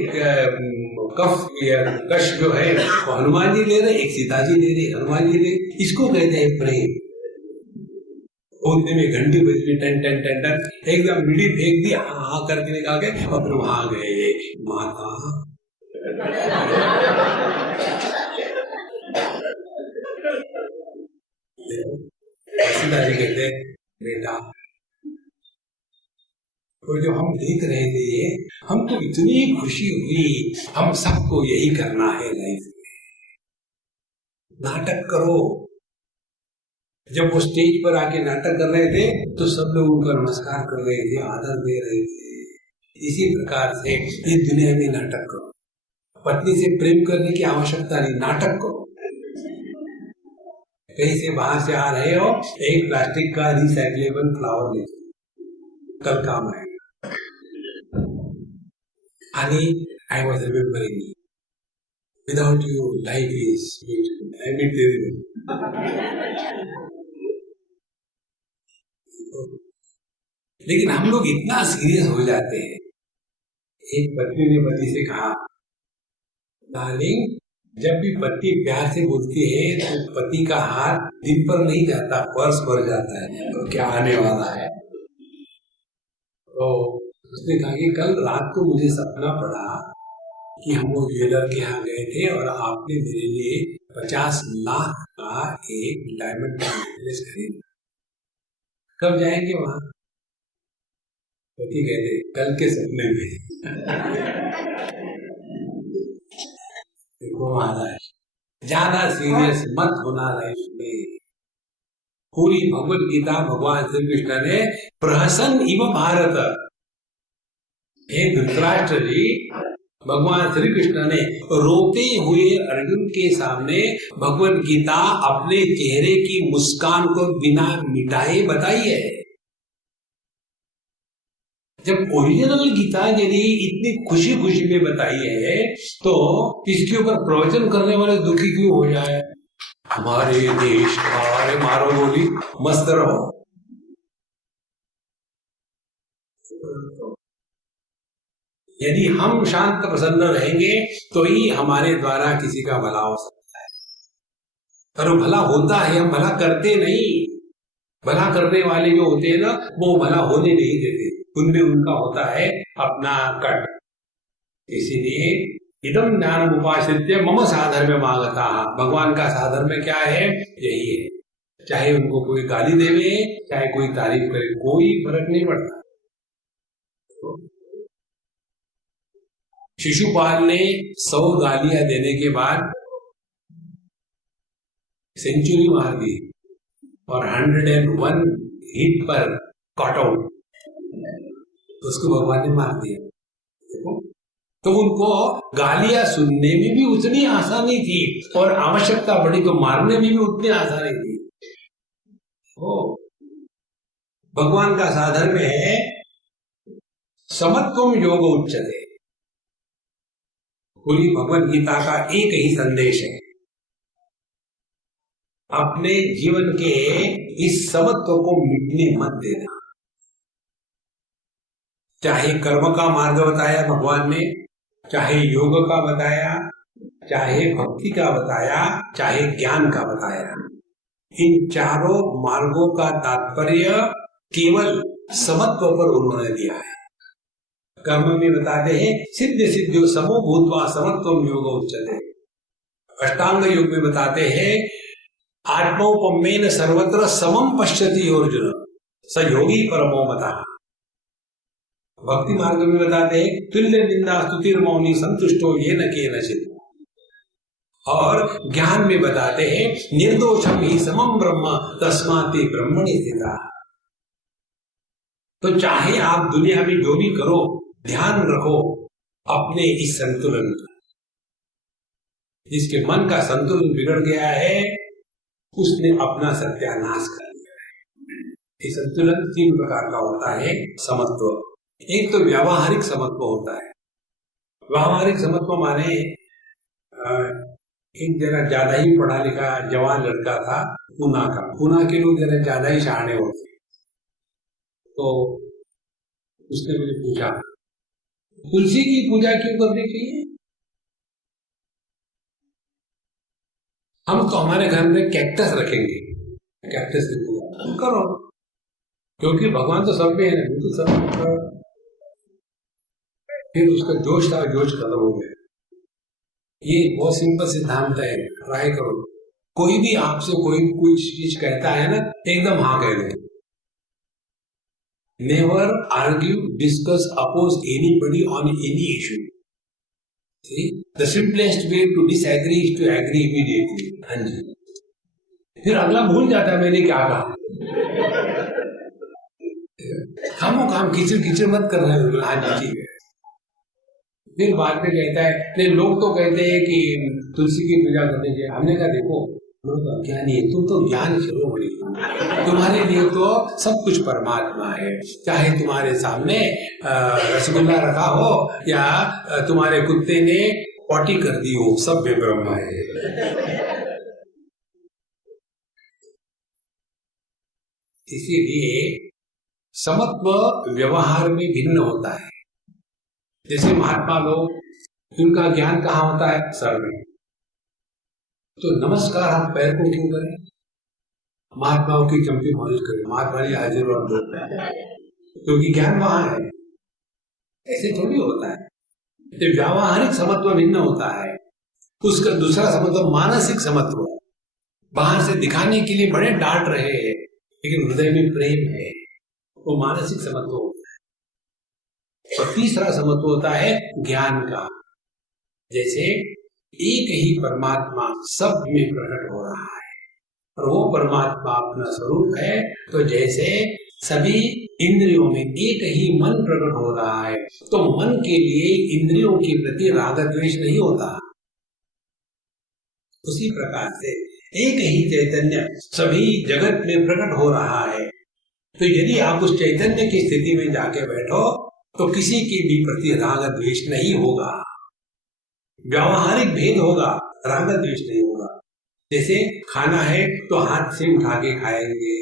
कफ या कश जो है वो हनुमान जी ले रहे, एक सीता जी ले रहे, हनुमान जी ले, इसको कहते हैं प्रेम। उतने में घंटी बज गई, टन टन टन टन, एकदम मिडी फेंक दी, हाँ हाँ करके निकाल के और फिर वहां गए माता। सीता जी कहते बेटा, तो जो हम देख रहे थे हमको इतनी खुशी हुई, हम सबको यही करना है लाइफ में, नाटक करो। जब वो स्टेज पर आके नाटक कर रहे थे तो सब लोग उनका नमस्कार कर रहे थे, आदर दे रहे थे। इसी प्रकार से इस दुनिया में नाटक करो। पत्नी से प्रेम करने की आवश्यकता नहीं, नाटक करो। कहीं से बाहर से आ रहे हो, एक प्लास्टिक का रिसाइक्लेबल फ्लावर ले, कल काम है। Honey, I was remembering you. Without you, life is beautiful. I mean, लेकिन हम लोग इतना सीरियस हो जाते हैं। एक पत्नी ने पति से कहा, डार्लिंग, जब भी पति प्यार से बोलती है तो पति का हाथ दिल पर नहीं जाता, पर्स पर जाता है। तो क्या आने वाला है? तो उसने कहा कि कल रात को मुझे सपना पड़ा कि हम लोग ज्वेलर के यहाँ गए थे और आपने मेरे लिए 50 लाख का एक डायमंड का नेकलेस खरीदा, कब जाएंगे वहां? पति कहते कल के सपने में। देखो महाराज, ज्यादा सीरियस मत होना लाइफ में। पूरी भगवत गीता भगवान श्री कृष्ण ने प्रहसन इव भारत, हे धृतराष्ट्र जी, भगवान श्री कृष्ण ने रोते हुए अर्जुन के सामने भगवत गीता अपने चेहरे की मुस्कान को बिना मिटाए बताई है। जब ओरिजिनल गीता यदि इतनी खुशी खुशी में बताई है तो इसके ऊपर प्रवचन करने वाले दुखी क्यों हो जाए? हमारे देश का, अरे मारो गोली, मस्त रहो। यदि हम शांत प्रसन्न रहेंगे तो ही हमारे द्वारा किसी का भला हो सकता है। पर भला होता है, हम भला करते नहीं। भला करने वाले जो होते हैं ना, वो भला होने नहीं देते, उनमें उनका होता है अपना कट। इसीलिए इदम ज्ञान उपाश्रित्य मम साधर्म्यम् आगताः, भगवान का साधर्म्य क्या है? यही है। चाहे उनको कोई गाली देवे, चाहे कोई तारीफ करे, कोई फर्क नहीं पड़ता। शिशुपाल ने 100 गालियां देने के बाद सेंचुरी मार दी और 101 हिट पर कॉट आउट, उसको भगवान ने मार दिया। तो उनको गालियां सुनने में भी उतनी आसानी थी और आवश्यकता पड़ी तो मारने में भी उतनी आसानी थी। भगवान का साधन में है समत्वम योग उच्चते। पूरी भगवत गीता का एक ही संदेश है, अपने जीवन के इस समत्व को मिटने मत देना। चाहे कर्म का मार्ग बताया भगवान ने, चाहे योग का बताया, चाहे भक्ति का बताया, चाहे ज्ञान का बताया, इन चारों मार्गों का तात्पर्य केवल समत्व पर उन्होंने दिया है। कर्म में बताते हैं सिद्ध सिद्ध समो भूत्वा समत्वम योग उच्यते। अष्टांग योग में बताते हैं आत्मोपमेन सर्वत्र समम पश्यति अर्जुन स योगी परमो मतः। भक्ति मार्ग में बताते हैं तुल्य निंदा स्तुतिर मौनी संतुष्टो येन केनचित्। और ज्ञान में बताते हैं निर्दोषम ही समम ब्रह्म तस्माति ब्रह्मणि स्थिता। तो चाहे आप दुनिया में जो भी करो, ध्यान रखो अपने इस संतुलन का। जिसके मन का संतुलन बिगड़ गया है उसने अपना सत्यानाश कर दिया। ये संतुलन 3 प्रकार का होता है समत्व। एक तो व्यावहारिक समत्व होता है। व्यावहारिक समत्व माने एक जरा ज्यादा ही पढ़ा लिखा जवान लड़का था पूना का। पूना के लोग जरा ज्यादा ही शहाणे होते, तो उसने मुझे पूछा तुलसी की पूजा क्यों करनी चाहिए? हम तो हमारे घर में कैक्टस रखेंगे, कैक्टस की पूजा करो, क्योंकि भगवान तो सब में है, तो सब। फिर उसका जोश था, जोश खत्म हो गया। ये बहुत सिंपल सिद्धांत है, ट्राई करो। कोई भी आपसे कोई चीज कहता है ना, एकदम हाँ कह दे। Never argue, discuss, oppose anybody on any issue. The simplest way to disagree is to agree immediately. हाँ जी, फिर अगला भूल जाता है मैंने क्या कहा। काम कीचड़ कीचड़ मत कर रहे हो। हाँ जी ठीक है। फिर बाद में कहता है नहीं, लोग तो कहते हैं कि तुलसी की पूजा करने चाहिए। हमने कहा देखो, लोग अज्ञानी है, तुम तो ज्ञान शिरोमणि, तुम्हारे लिए तो सब कुछ परमात्मा है। चाहे तुम्हारे सामने रसगुल्ला रखा हो या तुम्हारे कुत्ते ने पॉटी कर दी हो, सब वे ब्रह्म है। इसीलिए समत्व व्यवहार में भिन्न होता है। जैसे महात्मा लोग, उनका ज्ञान कहाँ होता है? सर में। तो नमस्कार हम पैर को क्यों करें? महात्माओं की चमकी मॉलिश करें, महात्मा जी हाजिर और बोलते हैं, क्योंकि ज्ञान वहां है। ऐसे थोड़ी होता है। तो व्यावहारिक समत्व भिन्न होता है। उसका दूसरा समत्व मानसिक समत्व, बाहर से दिखाने के लिए बड़े डांट रहे हैं लेकिन हृदय में प्रेम है, वो मानसिक समत्व होता है। और तीसरा समत्व होता है ज्ञान का। जैसे एक ही परमात्मा सब में प्रकट हो रहा है और वो परमात्मा अपना स्वरूप है, तो जैसे सभी इंद्रियों में एक ही मन प्रकट हो रहा है, तो मन के लिए इंद्रियों के प्रति राग द्वेष नहीं होता। उसी प्रकार से एक ही चैतन्य सभी जगत में प्रकट हो रहा है, तो यदि आप उस चैतन्य की स्थिति में जाके बैठो तो किसी के भी प्रति राग द्वेष नहीं होगा। व्यावहारिक भेद होगा, राग द्वेष नहीं होगा। जैसे खाना है तो हाथ से उठा के खाएंगे,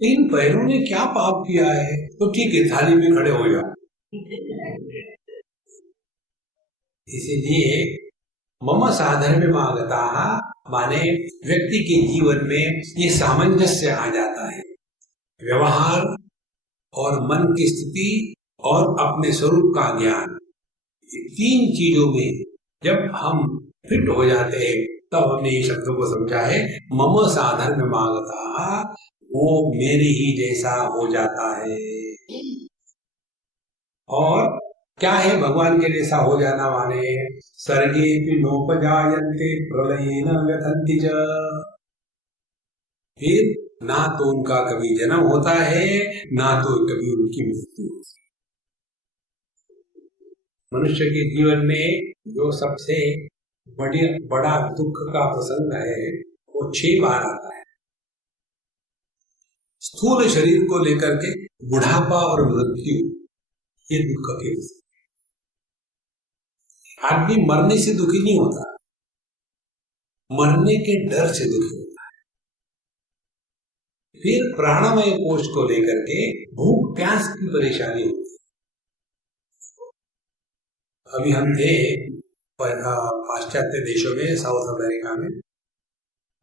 इन पैरों ने क्या पाप किया है, तो ठीक है थाली में खड़े हो जाओ। इसीलिए मम साधर्म्यमागता माने व्यक्ति के जीवन में ये सामंजस्य आ जाता है। व्यवहार और मन की स्थिति और अपने स्वरूप का ज्ञान, ये 3 चीजों में जब हम फिट हो जाते हैं तब हमने ये शब्दों को समझा है। मम साधर्म्यमागता, वो मेरे ही जैसा हो जाता है। और क्या है भगवान के जैसा हो जाना? माने सर्गेऽपि नोपजायन्ते प्रलयेन व्यथन्ति च। फिर ना तो उनका कभी जन्म होता है, ना तो कभी उनकी मृत्यु होती है। मनुष्य के जीवन में जो सबसे बड़ा दुख का प्रसंग है वो 6 बार आता है। स्थूल शरीर को लेकर के बुढ़ापा और मृत्यु, ये दुख के प्रसंग। आदमी मरने से दुखी नहीं होता, मरने के डर से दुखी होता है। फिर प्राणमय कोश को लेकर के भूख प्यास की परेशानी होती है। अभी हम थे पाश्चात्य देशों में, साउथ अमेरिका में,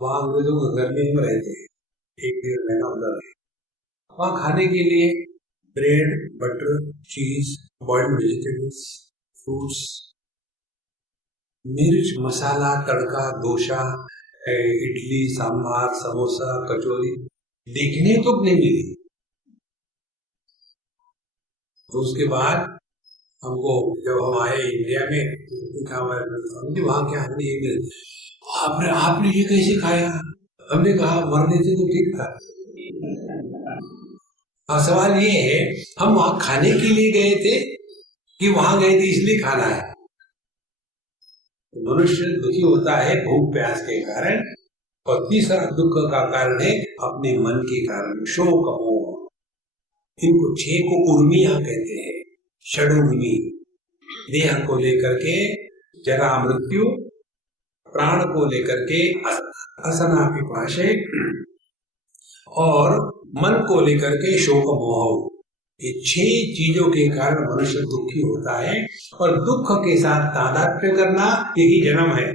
वहां अंग्रेजों के घर में हम रहते हैं, 1-1.5 महीना उधर है। वहां खाने के लिए ब्रेड, बटर, चीज, बॉइल्ड वेजिटेबल्स, फ्रूट्स, मिर्च, मसाला, तड़का, डोसा, इडली, सांभर, समोसा, कचौरी देखने तो नहीं मिली। तो उसके बाद हमको जब हम आए इंडिया में पूछा, वहां क्या आपने ये कैसे खाया? हमने कहा मरने से तो ठीक था। सवाल ये है, हम वहां खाने के लिए गए थे कि वहां गए थे इसलिए खाना है? मनुष्य दुखी होता है भूख प्यास के कारण, और तीसरा दुख का कारण है अपने मन के कारण, शोक मोह। इनको 6 को उर्मियां कहते हैं, षडुर्मी। देह को लेकर के जरा मृत्यु, प्राण को लेकर के असना पिपाशे, और मन को लेकर के शोक मोह। ये 6 चीजों के कारण मनुष्य दुखी होता है, और दुख के साथ तादात्म्य करना यही जन्म है।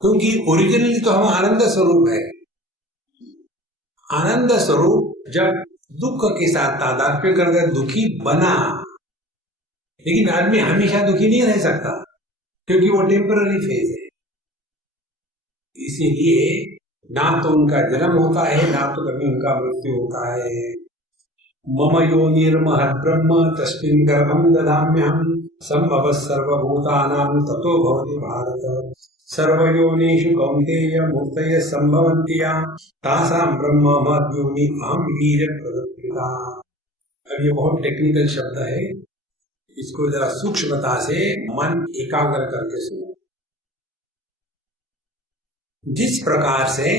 क्योंकि ओरिजिनली तो हम आनंद स्वरूप है। आनंद स्वरूप जब दुख के साथ तादात्म्य करकर दुखी बना, लेकिन आदमी हमेशा दुखी नहीं रह सकता, क्योंकि वो टेम्पररी फेज है। इसीलिए ना तो उनका जन्म होता है, ना तो कभी उनका मृत्यु होता है। मम योनिर्महद् ब्रह्म तस्मिन् गर्भं दधाम्यहं सम्भवः सर्वभूतानां ततो भवति भारत। सर्वयोनिषु कौन्तेय मूर्तयः सम्भवन्ति यां तासां ब्रह्म महद्योनि अहं वीर्यप्रदत्पिता। अब ये बहुत टेक्निकल शब्द है, इसको जरा सूक्ष्मता से मन एकाग्र करके सुनो। जिस प्रकार से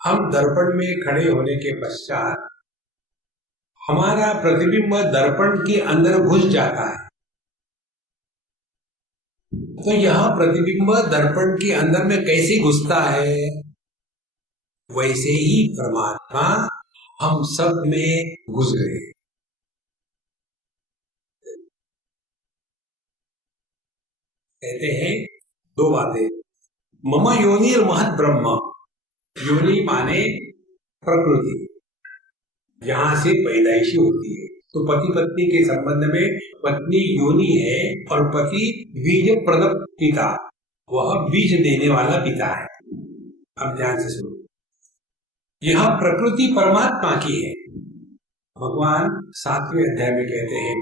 हम दर्पण में खड़े होने के पश्चात हमारा प्रतिबिंब दर्पण के अंदर घुस जाता है, तो यह प्रतिबिंब दर्पण के अंदर में कैसे घुसता है, वैसे ही परमात्मा हम सब में घुस गए। कहते हैं 2 बातें। मम योनिर महत् ब्रह्म, योनि माने प्रकृति, यहां से पैदाइशी होती है। तो पति पत्नी के संबंध में पत्नी योनि है और पति बीज प्रदत्त पिता, वह बीज देने वाला पिता है। अब ध्यान से सुनो, यह प्रकृति परमात्मा की है। भगवान 7वें अध्याय में कहते हैं,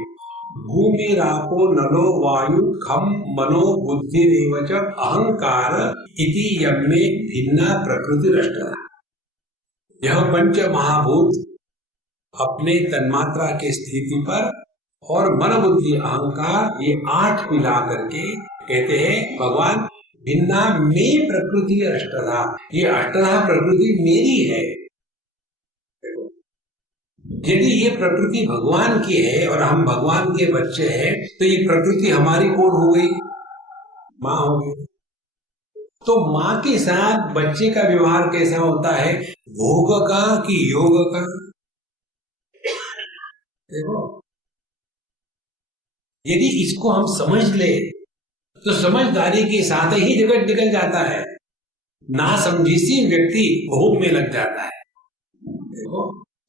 भूमि रापो नलो वायु खम मनो बुद्धि रेवच अहंकार इति यम्मे भिन्ना प्रकृति रष्टा। यह पंच महाभूत अपने तन्मात्रा के स्थिति पर और मन बुद्धि अहंकार, ये 8 मिला करके कहते हैं भगवान भिन्ना में प्रकृति अष्टधा, ये अष्टधा प्रकृति मेरी है। यदि ये प्रकृति भगवान की है और हम भगवान के बच्चे हैं, तो ये प्रकृति हमारी कौन हो गई? माँ हो गई। तो माँ के साथ बच्चे का व्यवहार कैसा होता है, भोग का कि योग का? देखो, यदि इसको हम समझ ले तो समझदारी के साथ ही जगत निकल जाता है। ना समझी व्यक्ति भोग में लग जाता है। देखो,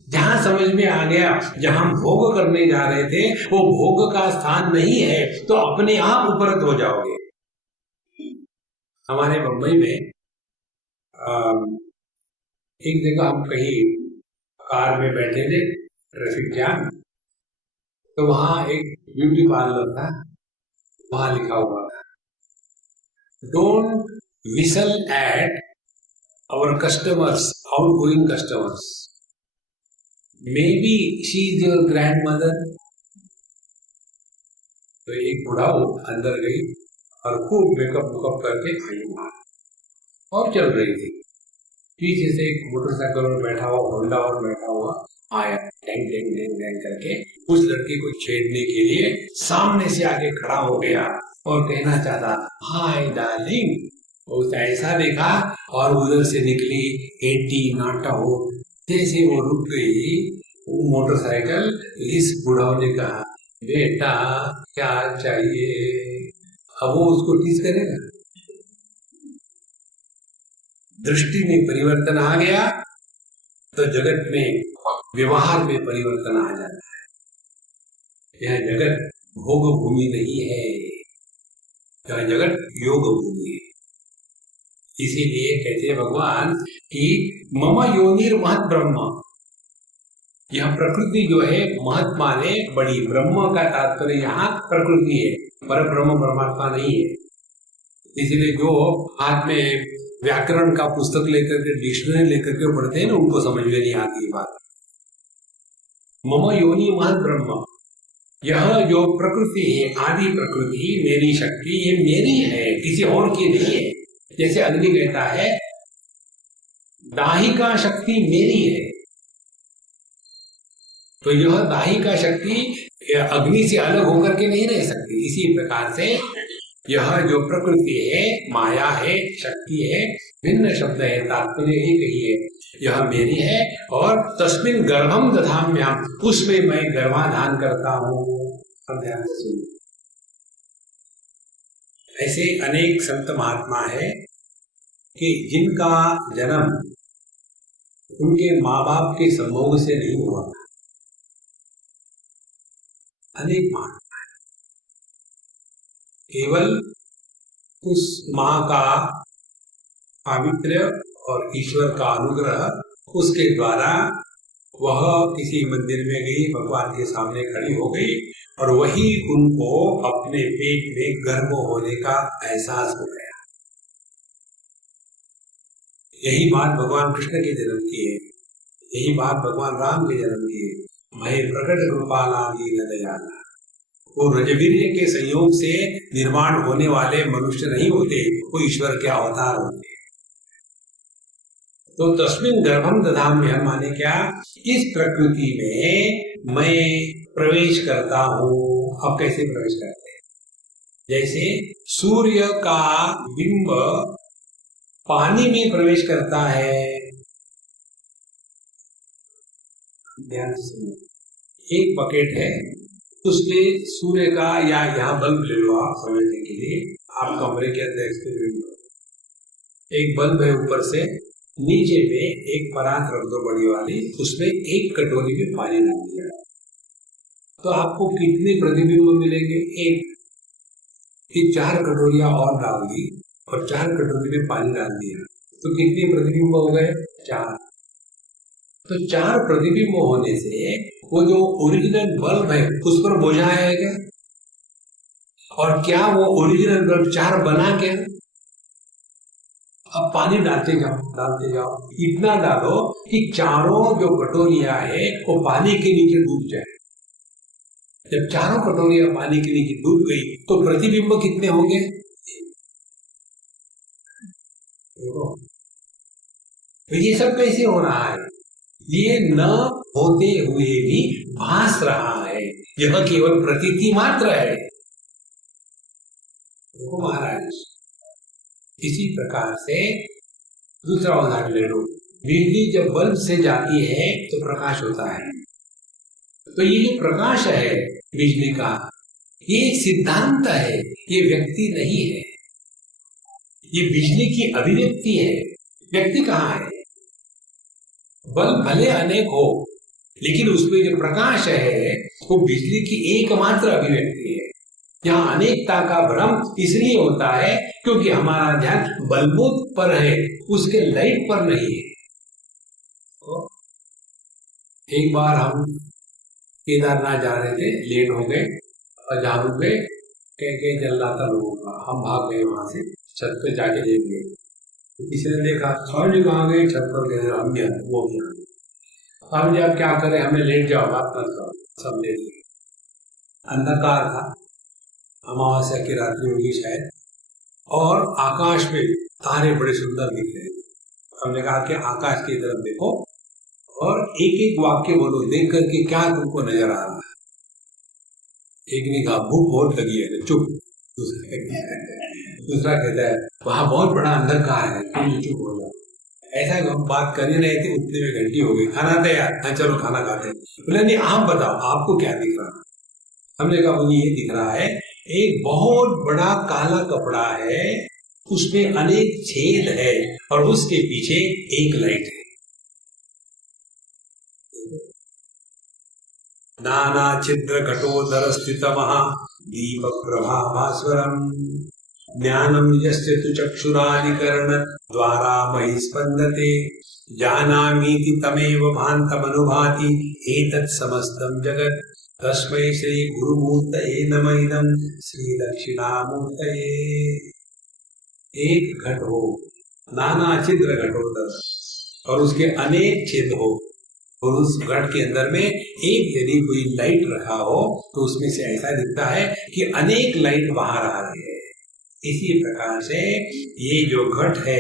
जहां समझ में आ गया, जहां भोग करने जा रहे थे वो भोग का स्थान नहीं है, तो अपने आप उपरत हो जाओगे। हमारे बम्बई में एक जगह हम कहीं कार में बैठे थे, ट्रैफिक जाम, तो वहां एक ब्यूटी पार्लर था, वहां लिखा हुआ था, don't whistle at our customers, outgoing customers, may be she is your grandmother. तो एक बुढ़ाओ अंदर गई और खूब मेकअप करके आई वहां और चल रही थी। पीछे से एक मोटरसाइकिल में बैठा हुआ, होंडा और बैठा हुआ आया, टेंग टेंग टेंग टेंग करके उस लड़की को छेड़ने के लिए सामने से आके खड़ा हो गया और कहना चाहता, हाय डार्लिंग। उसने ऐसा देखा और उधर से निकली एटी नाटा हो। जैसे वो रुक गई वो मोटरसाइकिल, इस बुढ़ाओ ने कहा, बेटा क्या चाहिए? अब वो उसको टीज करेगा? दृष्टि में परिवर्तन आ गया तो जगत में व्यवहार में परिवर्तन आ जाता है। यह जगत भोग भूमि नहीं है, यह जगत योग भूमि है। इसीलिए कहते हैं भगवान कि मम योनिर महत् ब्रह्म, यह प्रकृति जो है महत् माने बड़ी, ब्रह्म का तात्पर्य यहाँ प्रकृति है, पर ब्रह्म परमात्मा नहीं है। इसीलिए जो हाथ में व्याकरण का पुस्तक लेकर के, डिक्शनरी लेकर के पढ़ते हैं ना, उनको समझ में नहीं आती बात। मम योनि महत् ब्रह्म, यह जो प्रकृति है, आदि प्रकृति, मेरी शक्ति, ये मेरी है, किसी और की नहीं है। जैसे अग्नि कहता है दाहिका शक्ति मेरी है, तो यह दाहिका शक्ति अग्नि से अलग होकर के नहीं रह सकती। इसी प्रकार से यह जो प्रकृति है, माया है, शक्ति है, भिन्न शब्द है, तात्पर्य एक ही है। यह मेरी है और तस्मिन् गर्भम दधाम्यहम्, उसमें मैं गर्भाधान करता हूँ। ध्यान से सुनिए। ऐसे अनेक संत महात्मा है कि जिनका जन्म उनके माँ बाप के संभोग से नहीं हुआ। अनेक महात्मा है, केवल उस माँ का पावित्र्य और ईश्वर का अनुग्रह, उसके द्वारा वह किसी मंदिर में गई, भगवान के सामने खड़ी हो गई और वही उनको अपने पेट में गर्भ होने का एहसास हो गया। यही बात भगवान कृष्ण के जन्म की है, यही बात भगवान राम के जन्म की है। महे प्रकट कृपालादि न दयाला, वो रजवीर्य के संयोग से निर्माण होने वाले मनुष्य नहीं होते, वो ईश्वर के अवतार होते। तो तस्मिन् गर्भम दधाम्यहम् माने क्या? इस प्रकृति में मैं प्रवेश करता हूँ। अब कैसे प्रवेश करते हैं? जैसे सूर्य का बिंब पानी में प्रवेश करता है। ध्यान से सुनो, एक बकेट है, उसमें सूर्य का या यहाँ बल्ब ले लो आप समझने के लिए, आप कमरे के अंदर एक्सपेरिमेंट करो। एक बल्ब है, ऊपर से नीचे में एक परात रख दो बड़ी वाली, उसमें एक कटोरी में पानी डाल दिया, तो आपको कितने प्रतिबिंब मिलेंगे? एक। फिर 4 कटोरियां और डाल दी और 4 कटोरी में पानी डाल दिया, तो कितने प्रतिबिंब हो गए? 4। तो 4 प्रतिबिंब होने से वो जो ओरिजिनल बल्ब है उस पर बोझा है क्या? और क्या वो ओरिजिनल बल्ब 4 बना क्या? अब पानी डालते जाओ, इतना डालो कि चारों जो कटोरियां है वो पानी के नीचे डूब जाए। जब चारों कटोरियां पानी के नीचे डूब गई तो प्रतिबिंब कितने होंगे? तो ये सब कैसे हो रहा है? ये न होते हुए भी भास रहा है, यह केवल प्रतीति मात्र है। देखो महाराज, इसी प्रकार से दूसरा उदाहरण ले लो। बिजली जब बल्ब से जाती है तो प्रकाश होता है, तो ये जो प्रकाश है बिजली का, ये सिद्धांत है, ये व्यक्ति नहीं है। ये बिजली की अभिव्यक्ति है, व्यक्ति कहाँ है? बल्ब भले अनेक हो, लेकिन उसमें जो प्रकाश है वो बिजली की एकमात्र अभिव्यक्ति है। यहाँ अनेकता का भ्रम इसलिए होता है क्योंकि हमारा ध्यान बल्बों पर है, उसके लाइट पर नहीं है। तो एक बार हम केदारनाथ जा रहे थे, लेट हो गए और जहाँ रुक गए कह जल रहा था लोगों का, हम भाग गए वहां से, छत पे जाके देख गए। किसी ने देखा, और जो कहाँ गए? छत पर गए, हम भी वो भी। अब जब क्या करें, हमें लेट जाओ, बात मत करो, सब ले लिए। अंधकार था, अमावस्या की रात्रि होगी शायद, और आकाश में तारे बड़े सुंदर दिख रहे थे। हमने कहा कि आकाश की तरफ देखो और एक एक वाक्य बोलो, देख करके क्या तुमको नजर आ रहा है। एक ने कहा भूख बहुत लगी है, चुप। दूसरा कहता है वहां बहुत बड़ा अंधकार है, तुम चुप हो जाओ। ऐसा हम बात कर ही रहे थे, उतने में घंटी हो गई, खाना तैयार, हाँ चलो खाना खाते हैं। बोले नहीं, आप बताओ आपको क्या दिख रहा? हमने कहा मुझे ये दिख रहा है, एक बहुत बड़ा काला कपड़ा है, उसमें अनेक छेद है और उसके पीछे एक लाइट है। नाना छिद्र घटोदर स्थित महा दीप प्रभा भास्वरम ज्ञानम यस्य तु चक्षुरादिकरण द्वारा महि स्पंदते जानामीति तमेव भान्तमनुभाति एतत् समस्तं जगत् तस्मै श्री गुरुमूर्तये नमः इदं श्री दक्षिणामूर्तये। एक घट हो, नाना छिद्र घटोदर, और उसके अनेक छेद हो, और उस घट के अंदर में एक यदि कोई लाइट रखा हो तो उसमें से ऐसा दिखता है कि अनेक लाइट बाहर आ रही है। इसी प्रकार से ये जो घट है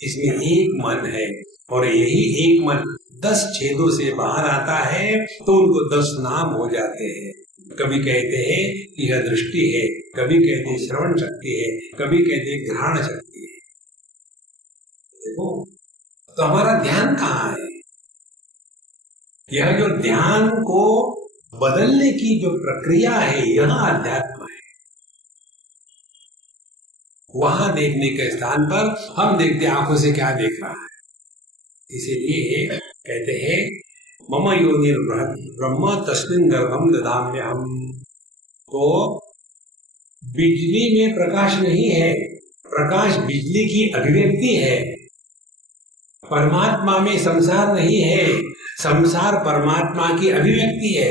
इसमें एक मन है और यही एक मन 10 छेदों से बाहर आता है तो उनको 10 नाम हो जाते हैं। कभी कहते हैं कि यह दृष्टि है, कभी कहते हैं श्रवण शक्ति है, कभी कहते हैं घ्राण शक्ति है। देखो तो हमारा ध्यान कहाँ है? यह जो ध्यान को बदलने की जो प्रक्रिया है यह अध्यात्म है। वहां देखने के स्थान पर हम देखते आंखों से क्या देख रहा है। इसीलिए कहते हैं मम योनिर ब्रह्म तस्मिन् गर्भम ददाम्यहम्। तो बिजली में प्रकाश नहीं है, प्रकाश बिजली की अभिव्यक्ति है। परमात्मा में संसार नहीं है, संसार परमात्मा की अभिव्यक्ति है।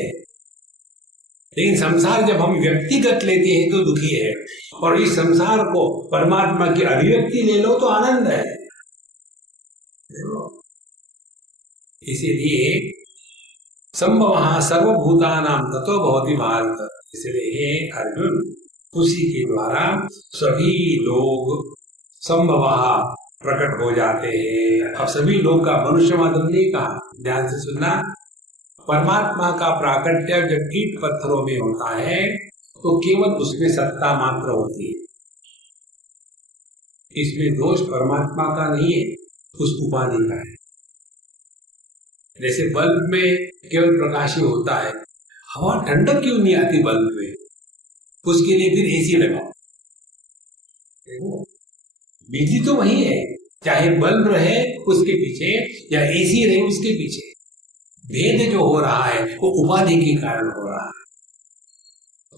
लेकिन संसार जब हम व्यक्तिगत लेते हैं तो दुखी है, और इस संसार को परमात्मा की अभिव्यक्ति ले लो तो आनंद है। इसीलिए संभवः सर्वभूतानां ततो भवति भारत। इसलिए अर्जुन उसी के द्वारा सभी लोग संभवः प्रकट हो जाते हैं। अब सभी लोग का मनुष्य मात्र नहीं कहा, ध्यान से सुनना। परमात्मा का प्राकट्य जब ईंट पत्थरों में होता है तो केवल उसमें सत्ता मात्र होती है, इसमें दोष परमात्मा का नहीं है, उस उपाधि का है। जैसे बल्ब में केवल प्रकाश ही होता है, हवा ठंडक क्यों नहीं आती बल्ब में? उसके लिए फिर एसी लगाओ। बिजली तो वही है, चाहे बल्ब रहे उसके पीछे या एसी रहे उसके पीछे। भेद जो हो रहा है वो उपाधि के कारण हो रहा है।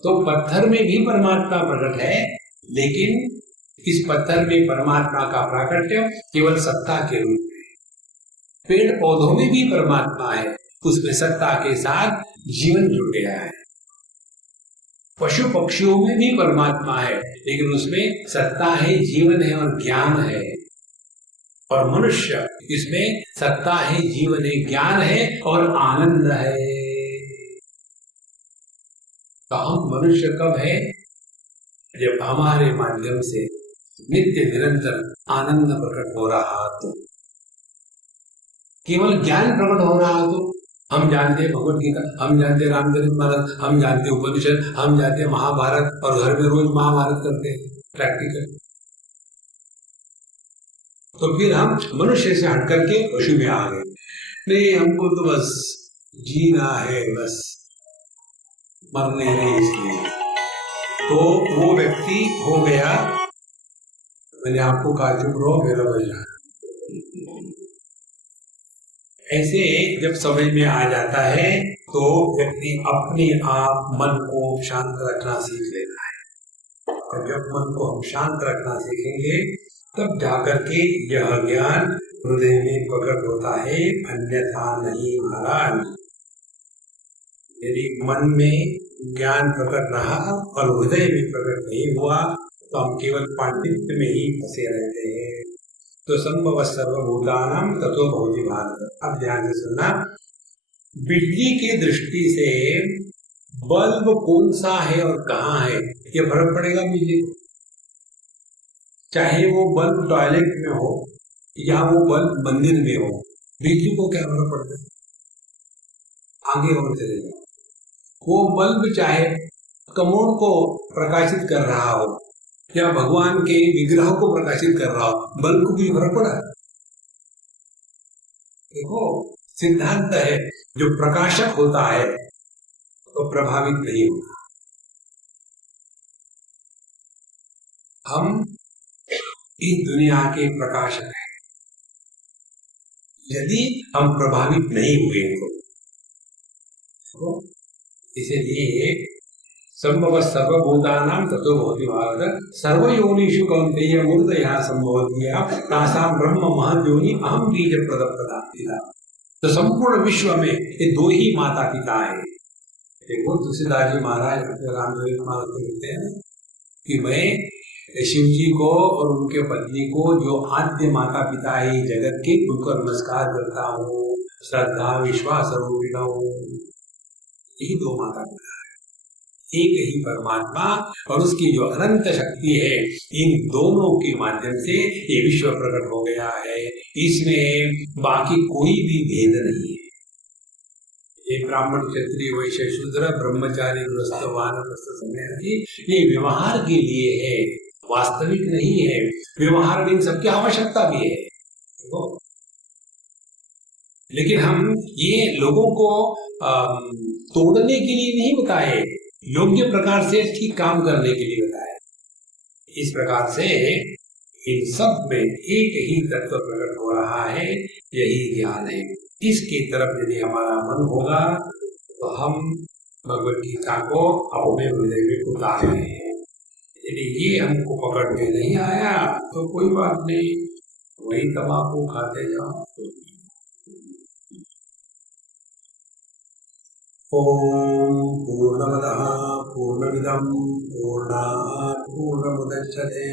तो पत्थर में भी परमात्मा प्रकट है, लेकिन इस पत्थर में परमात्मा का प्राकट्य केवल सत्ता के रूप में। पेड़ पौधों में भी परमात्मा है, उसमें सत्ता के साथ जीवन जुड़ गया है। पशु पक्षियों में भी परमात्मा है, लेकिन उसमें सत्ता है, जीवन है और ज्ञान है। और मनुष्य इसमें सत्ता है, जीवन है, ज्ञान है और आनंद है। तो हम मनुष्य कब है? जब हमारे माध्यम से नित्य निरंतर आनंद प्रकट हो रहा तो, केवल ज्ञान प्रकट हो रहा तो। हम जानते भगवत गीता, हम जानते रामचरित मानस, हम जानते उपनिषद, हम जानते महाभारत, और घर में रोज महाभारत करते हैं प्रैक्टिकल। तो फिर हम मनुष्य से हट करके पशु में आ गए। नहीं, हमको तो बस जीना है, बस मरने नहीं इसलिए। तो वो व्यक्ति हो गया, मैंने आपको कहा चुप रहो, मेरा बजा। ऐसे जब समझ में आ जाता है तो व्यक्ति अपने आप मन को शांत रखना सीख लेता है। और जब मन को हम शांत रखना सीखेंगे तब जाकर के यह ज्ञान हृदय में प्रकट होता है, अन्यथा नहीं महाराज। यदि मन में ज्ञान प्रकट रहा और हृदय में प्रकट नहीं हुआ तो हम केवल पांडित्य में ही फंसे रहते हैं। तो संभव सर्वभूतानां ततो भवति भारत। अब ध्यान से सुनना, बिजली की दृष्टि से बल्ब कौन सा है और कहाँ है ये फर्क पड़ेगा बिजली को। चाहे वो बल्ब टॉयलेट में हो या वो बल्ब मंदिर में हो, बिजली को क्या फर्क पड़ता है? आगे और चलेगा। वो बल्ब चाहे कमोड को प्रकाशित कर रहा हो या भगवान के विग्रह को प्रकाशित कर रहा हो, बल्ब को भी फर्क पड़ा? देखो सिद्धांत है, जो प्रकाशक होता है तो प्रभावित नहीं होता। हम इस दुनिया के प्रकाशक हैं, यदि हम प्रभावित नहीं हुए तो इसलिए संभव सर्वभूतानां ततो भवति भारत। सर्वयोनिषु कौन्तेय मूर्तयः संभवति तासां ब्रह्म महद्योनि अहं बीज प्रदत्ता। तो संपूर्ण विश्व में ये दो ही माता पिता है। देखो तुलसीदास जी महाराज रामचरित मानस में लिखते हैं कि मैं शिव जी को और उनके पत्नी को जो आद्य माता पिता है जगत के, उनको नमस्कार करता हूँ। श्रद्धा विश्वास रूपिणौ, यही दो माता पिता है, एक ही परमात्मा और उसकी जो अनंत शक्ति है, इन दोनों के माध्यम से ये विश्व प्रकट हो गया है। इसमें बाकी कोई भी भेद नहीं है। ये ब्राह्मण क्षत्रिय वैश्य शूद्र ब्रह्मचारी गृहस्थ वानप्रस्थ सन्यासी ये व्यवहार के लिए है, वास्तविक नहीं है। व्यवहार में इन सबकी आवश्यकता भी है, देखो। लेकिन हम ये लोगों को तोड़ने के लिए नहीं बताए, योग्य प्रकार से ठीक काम करने के लिए बताए। इस प्रकार से इन सब में एक ही तत्व प्रकट हो रहा है, यही ज्ञान है। इसकी तरफ यदि हमारा मन होगा तो हम भगवत गीता को अपने हृदय में उतार रहे हैं। यदि ये हमको पकड़ में नहीं आया तो कोई बात नहीं, वही तम्बाकू खाते जाओ। ओम पूर्णमदः पूर्णमिदं पूर्णात् पूर्णमुदच्यते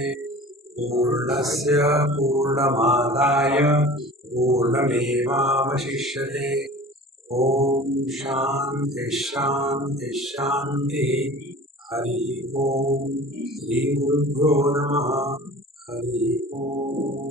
पूर्णस्य पूर्णमादाय पूर्णमेवावशिष्यते। ओम शांति शांति शांति। हरि ओम। श्री गुरुभ्यो नमः। हरि ओम।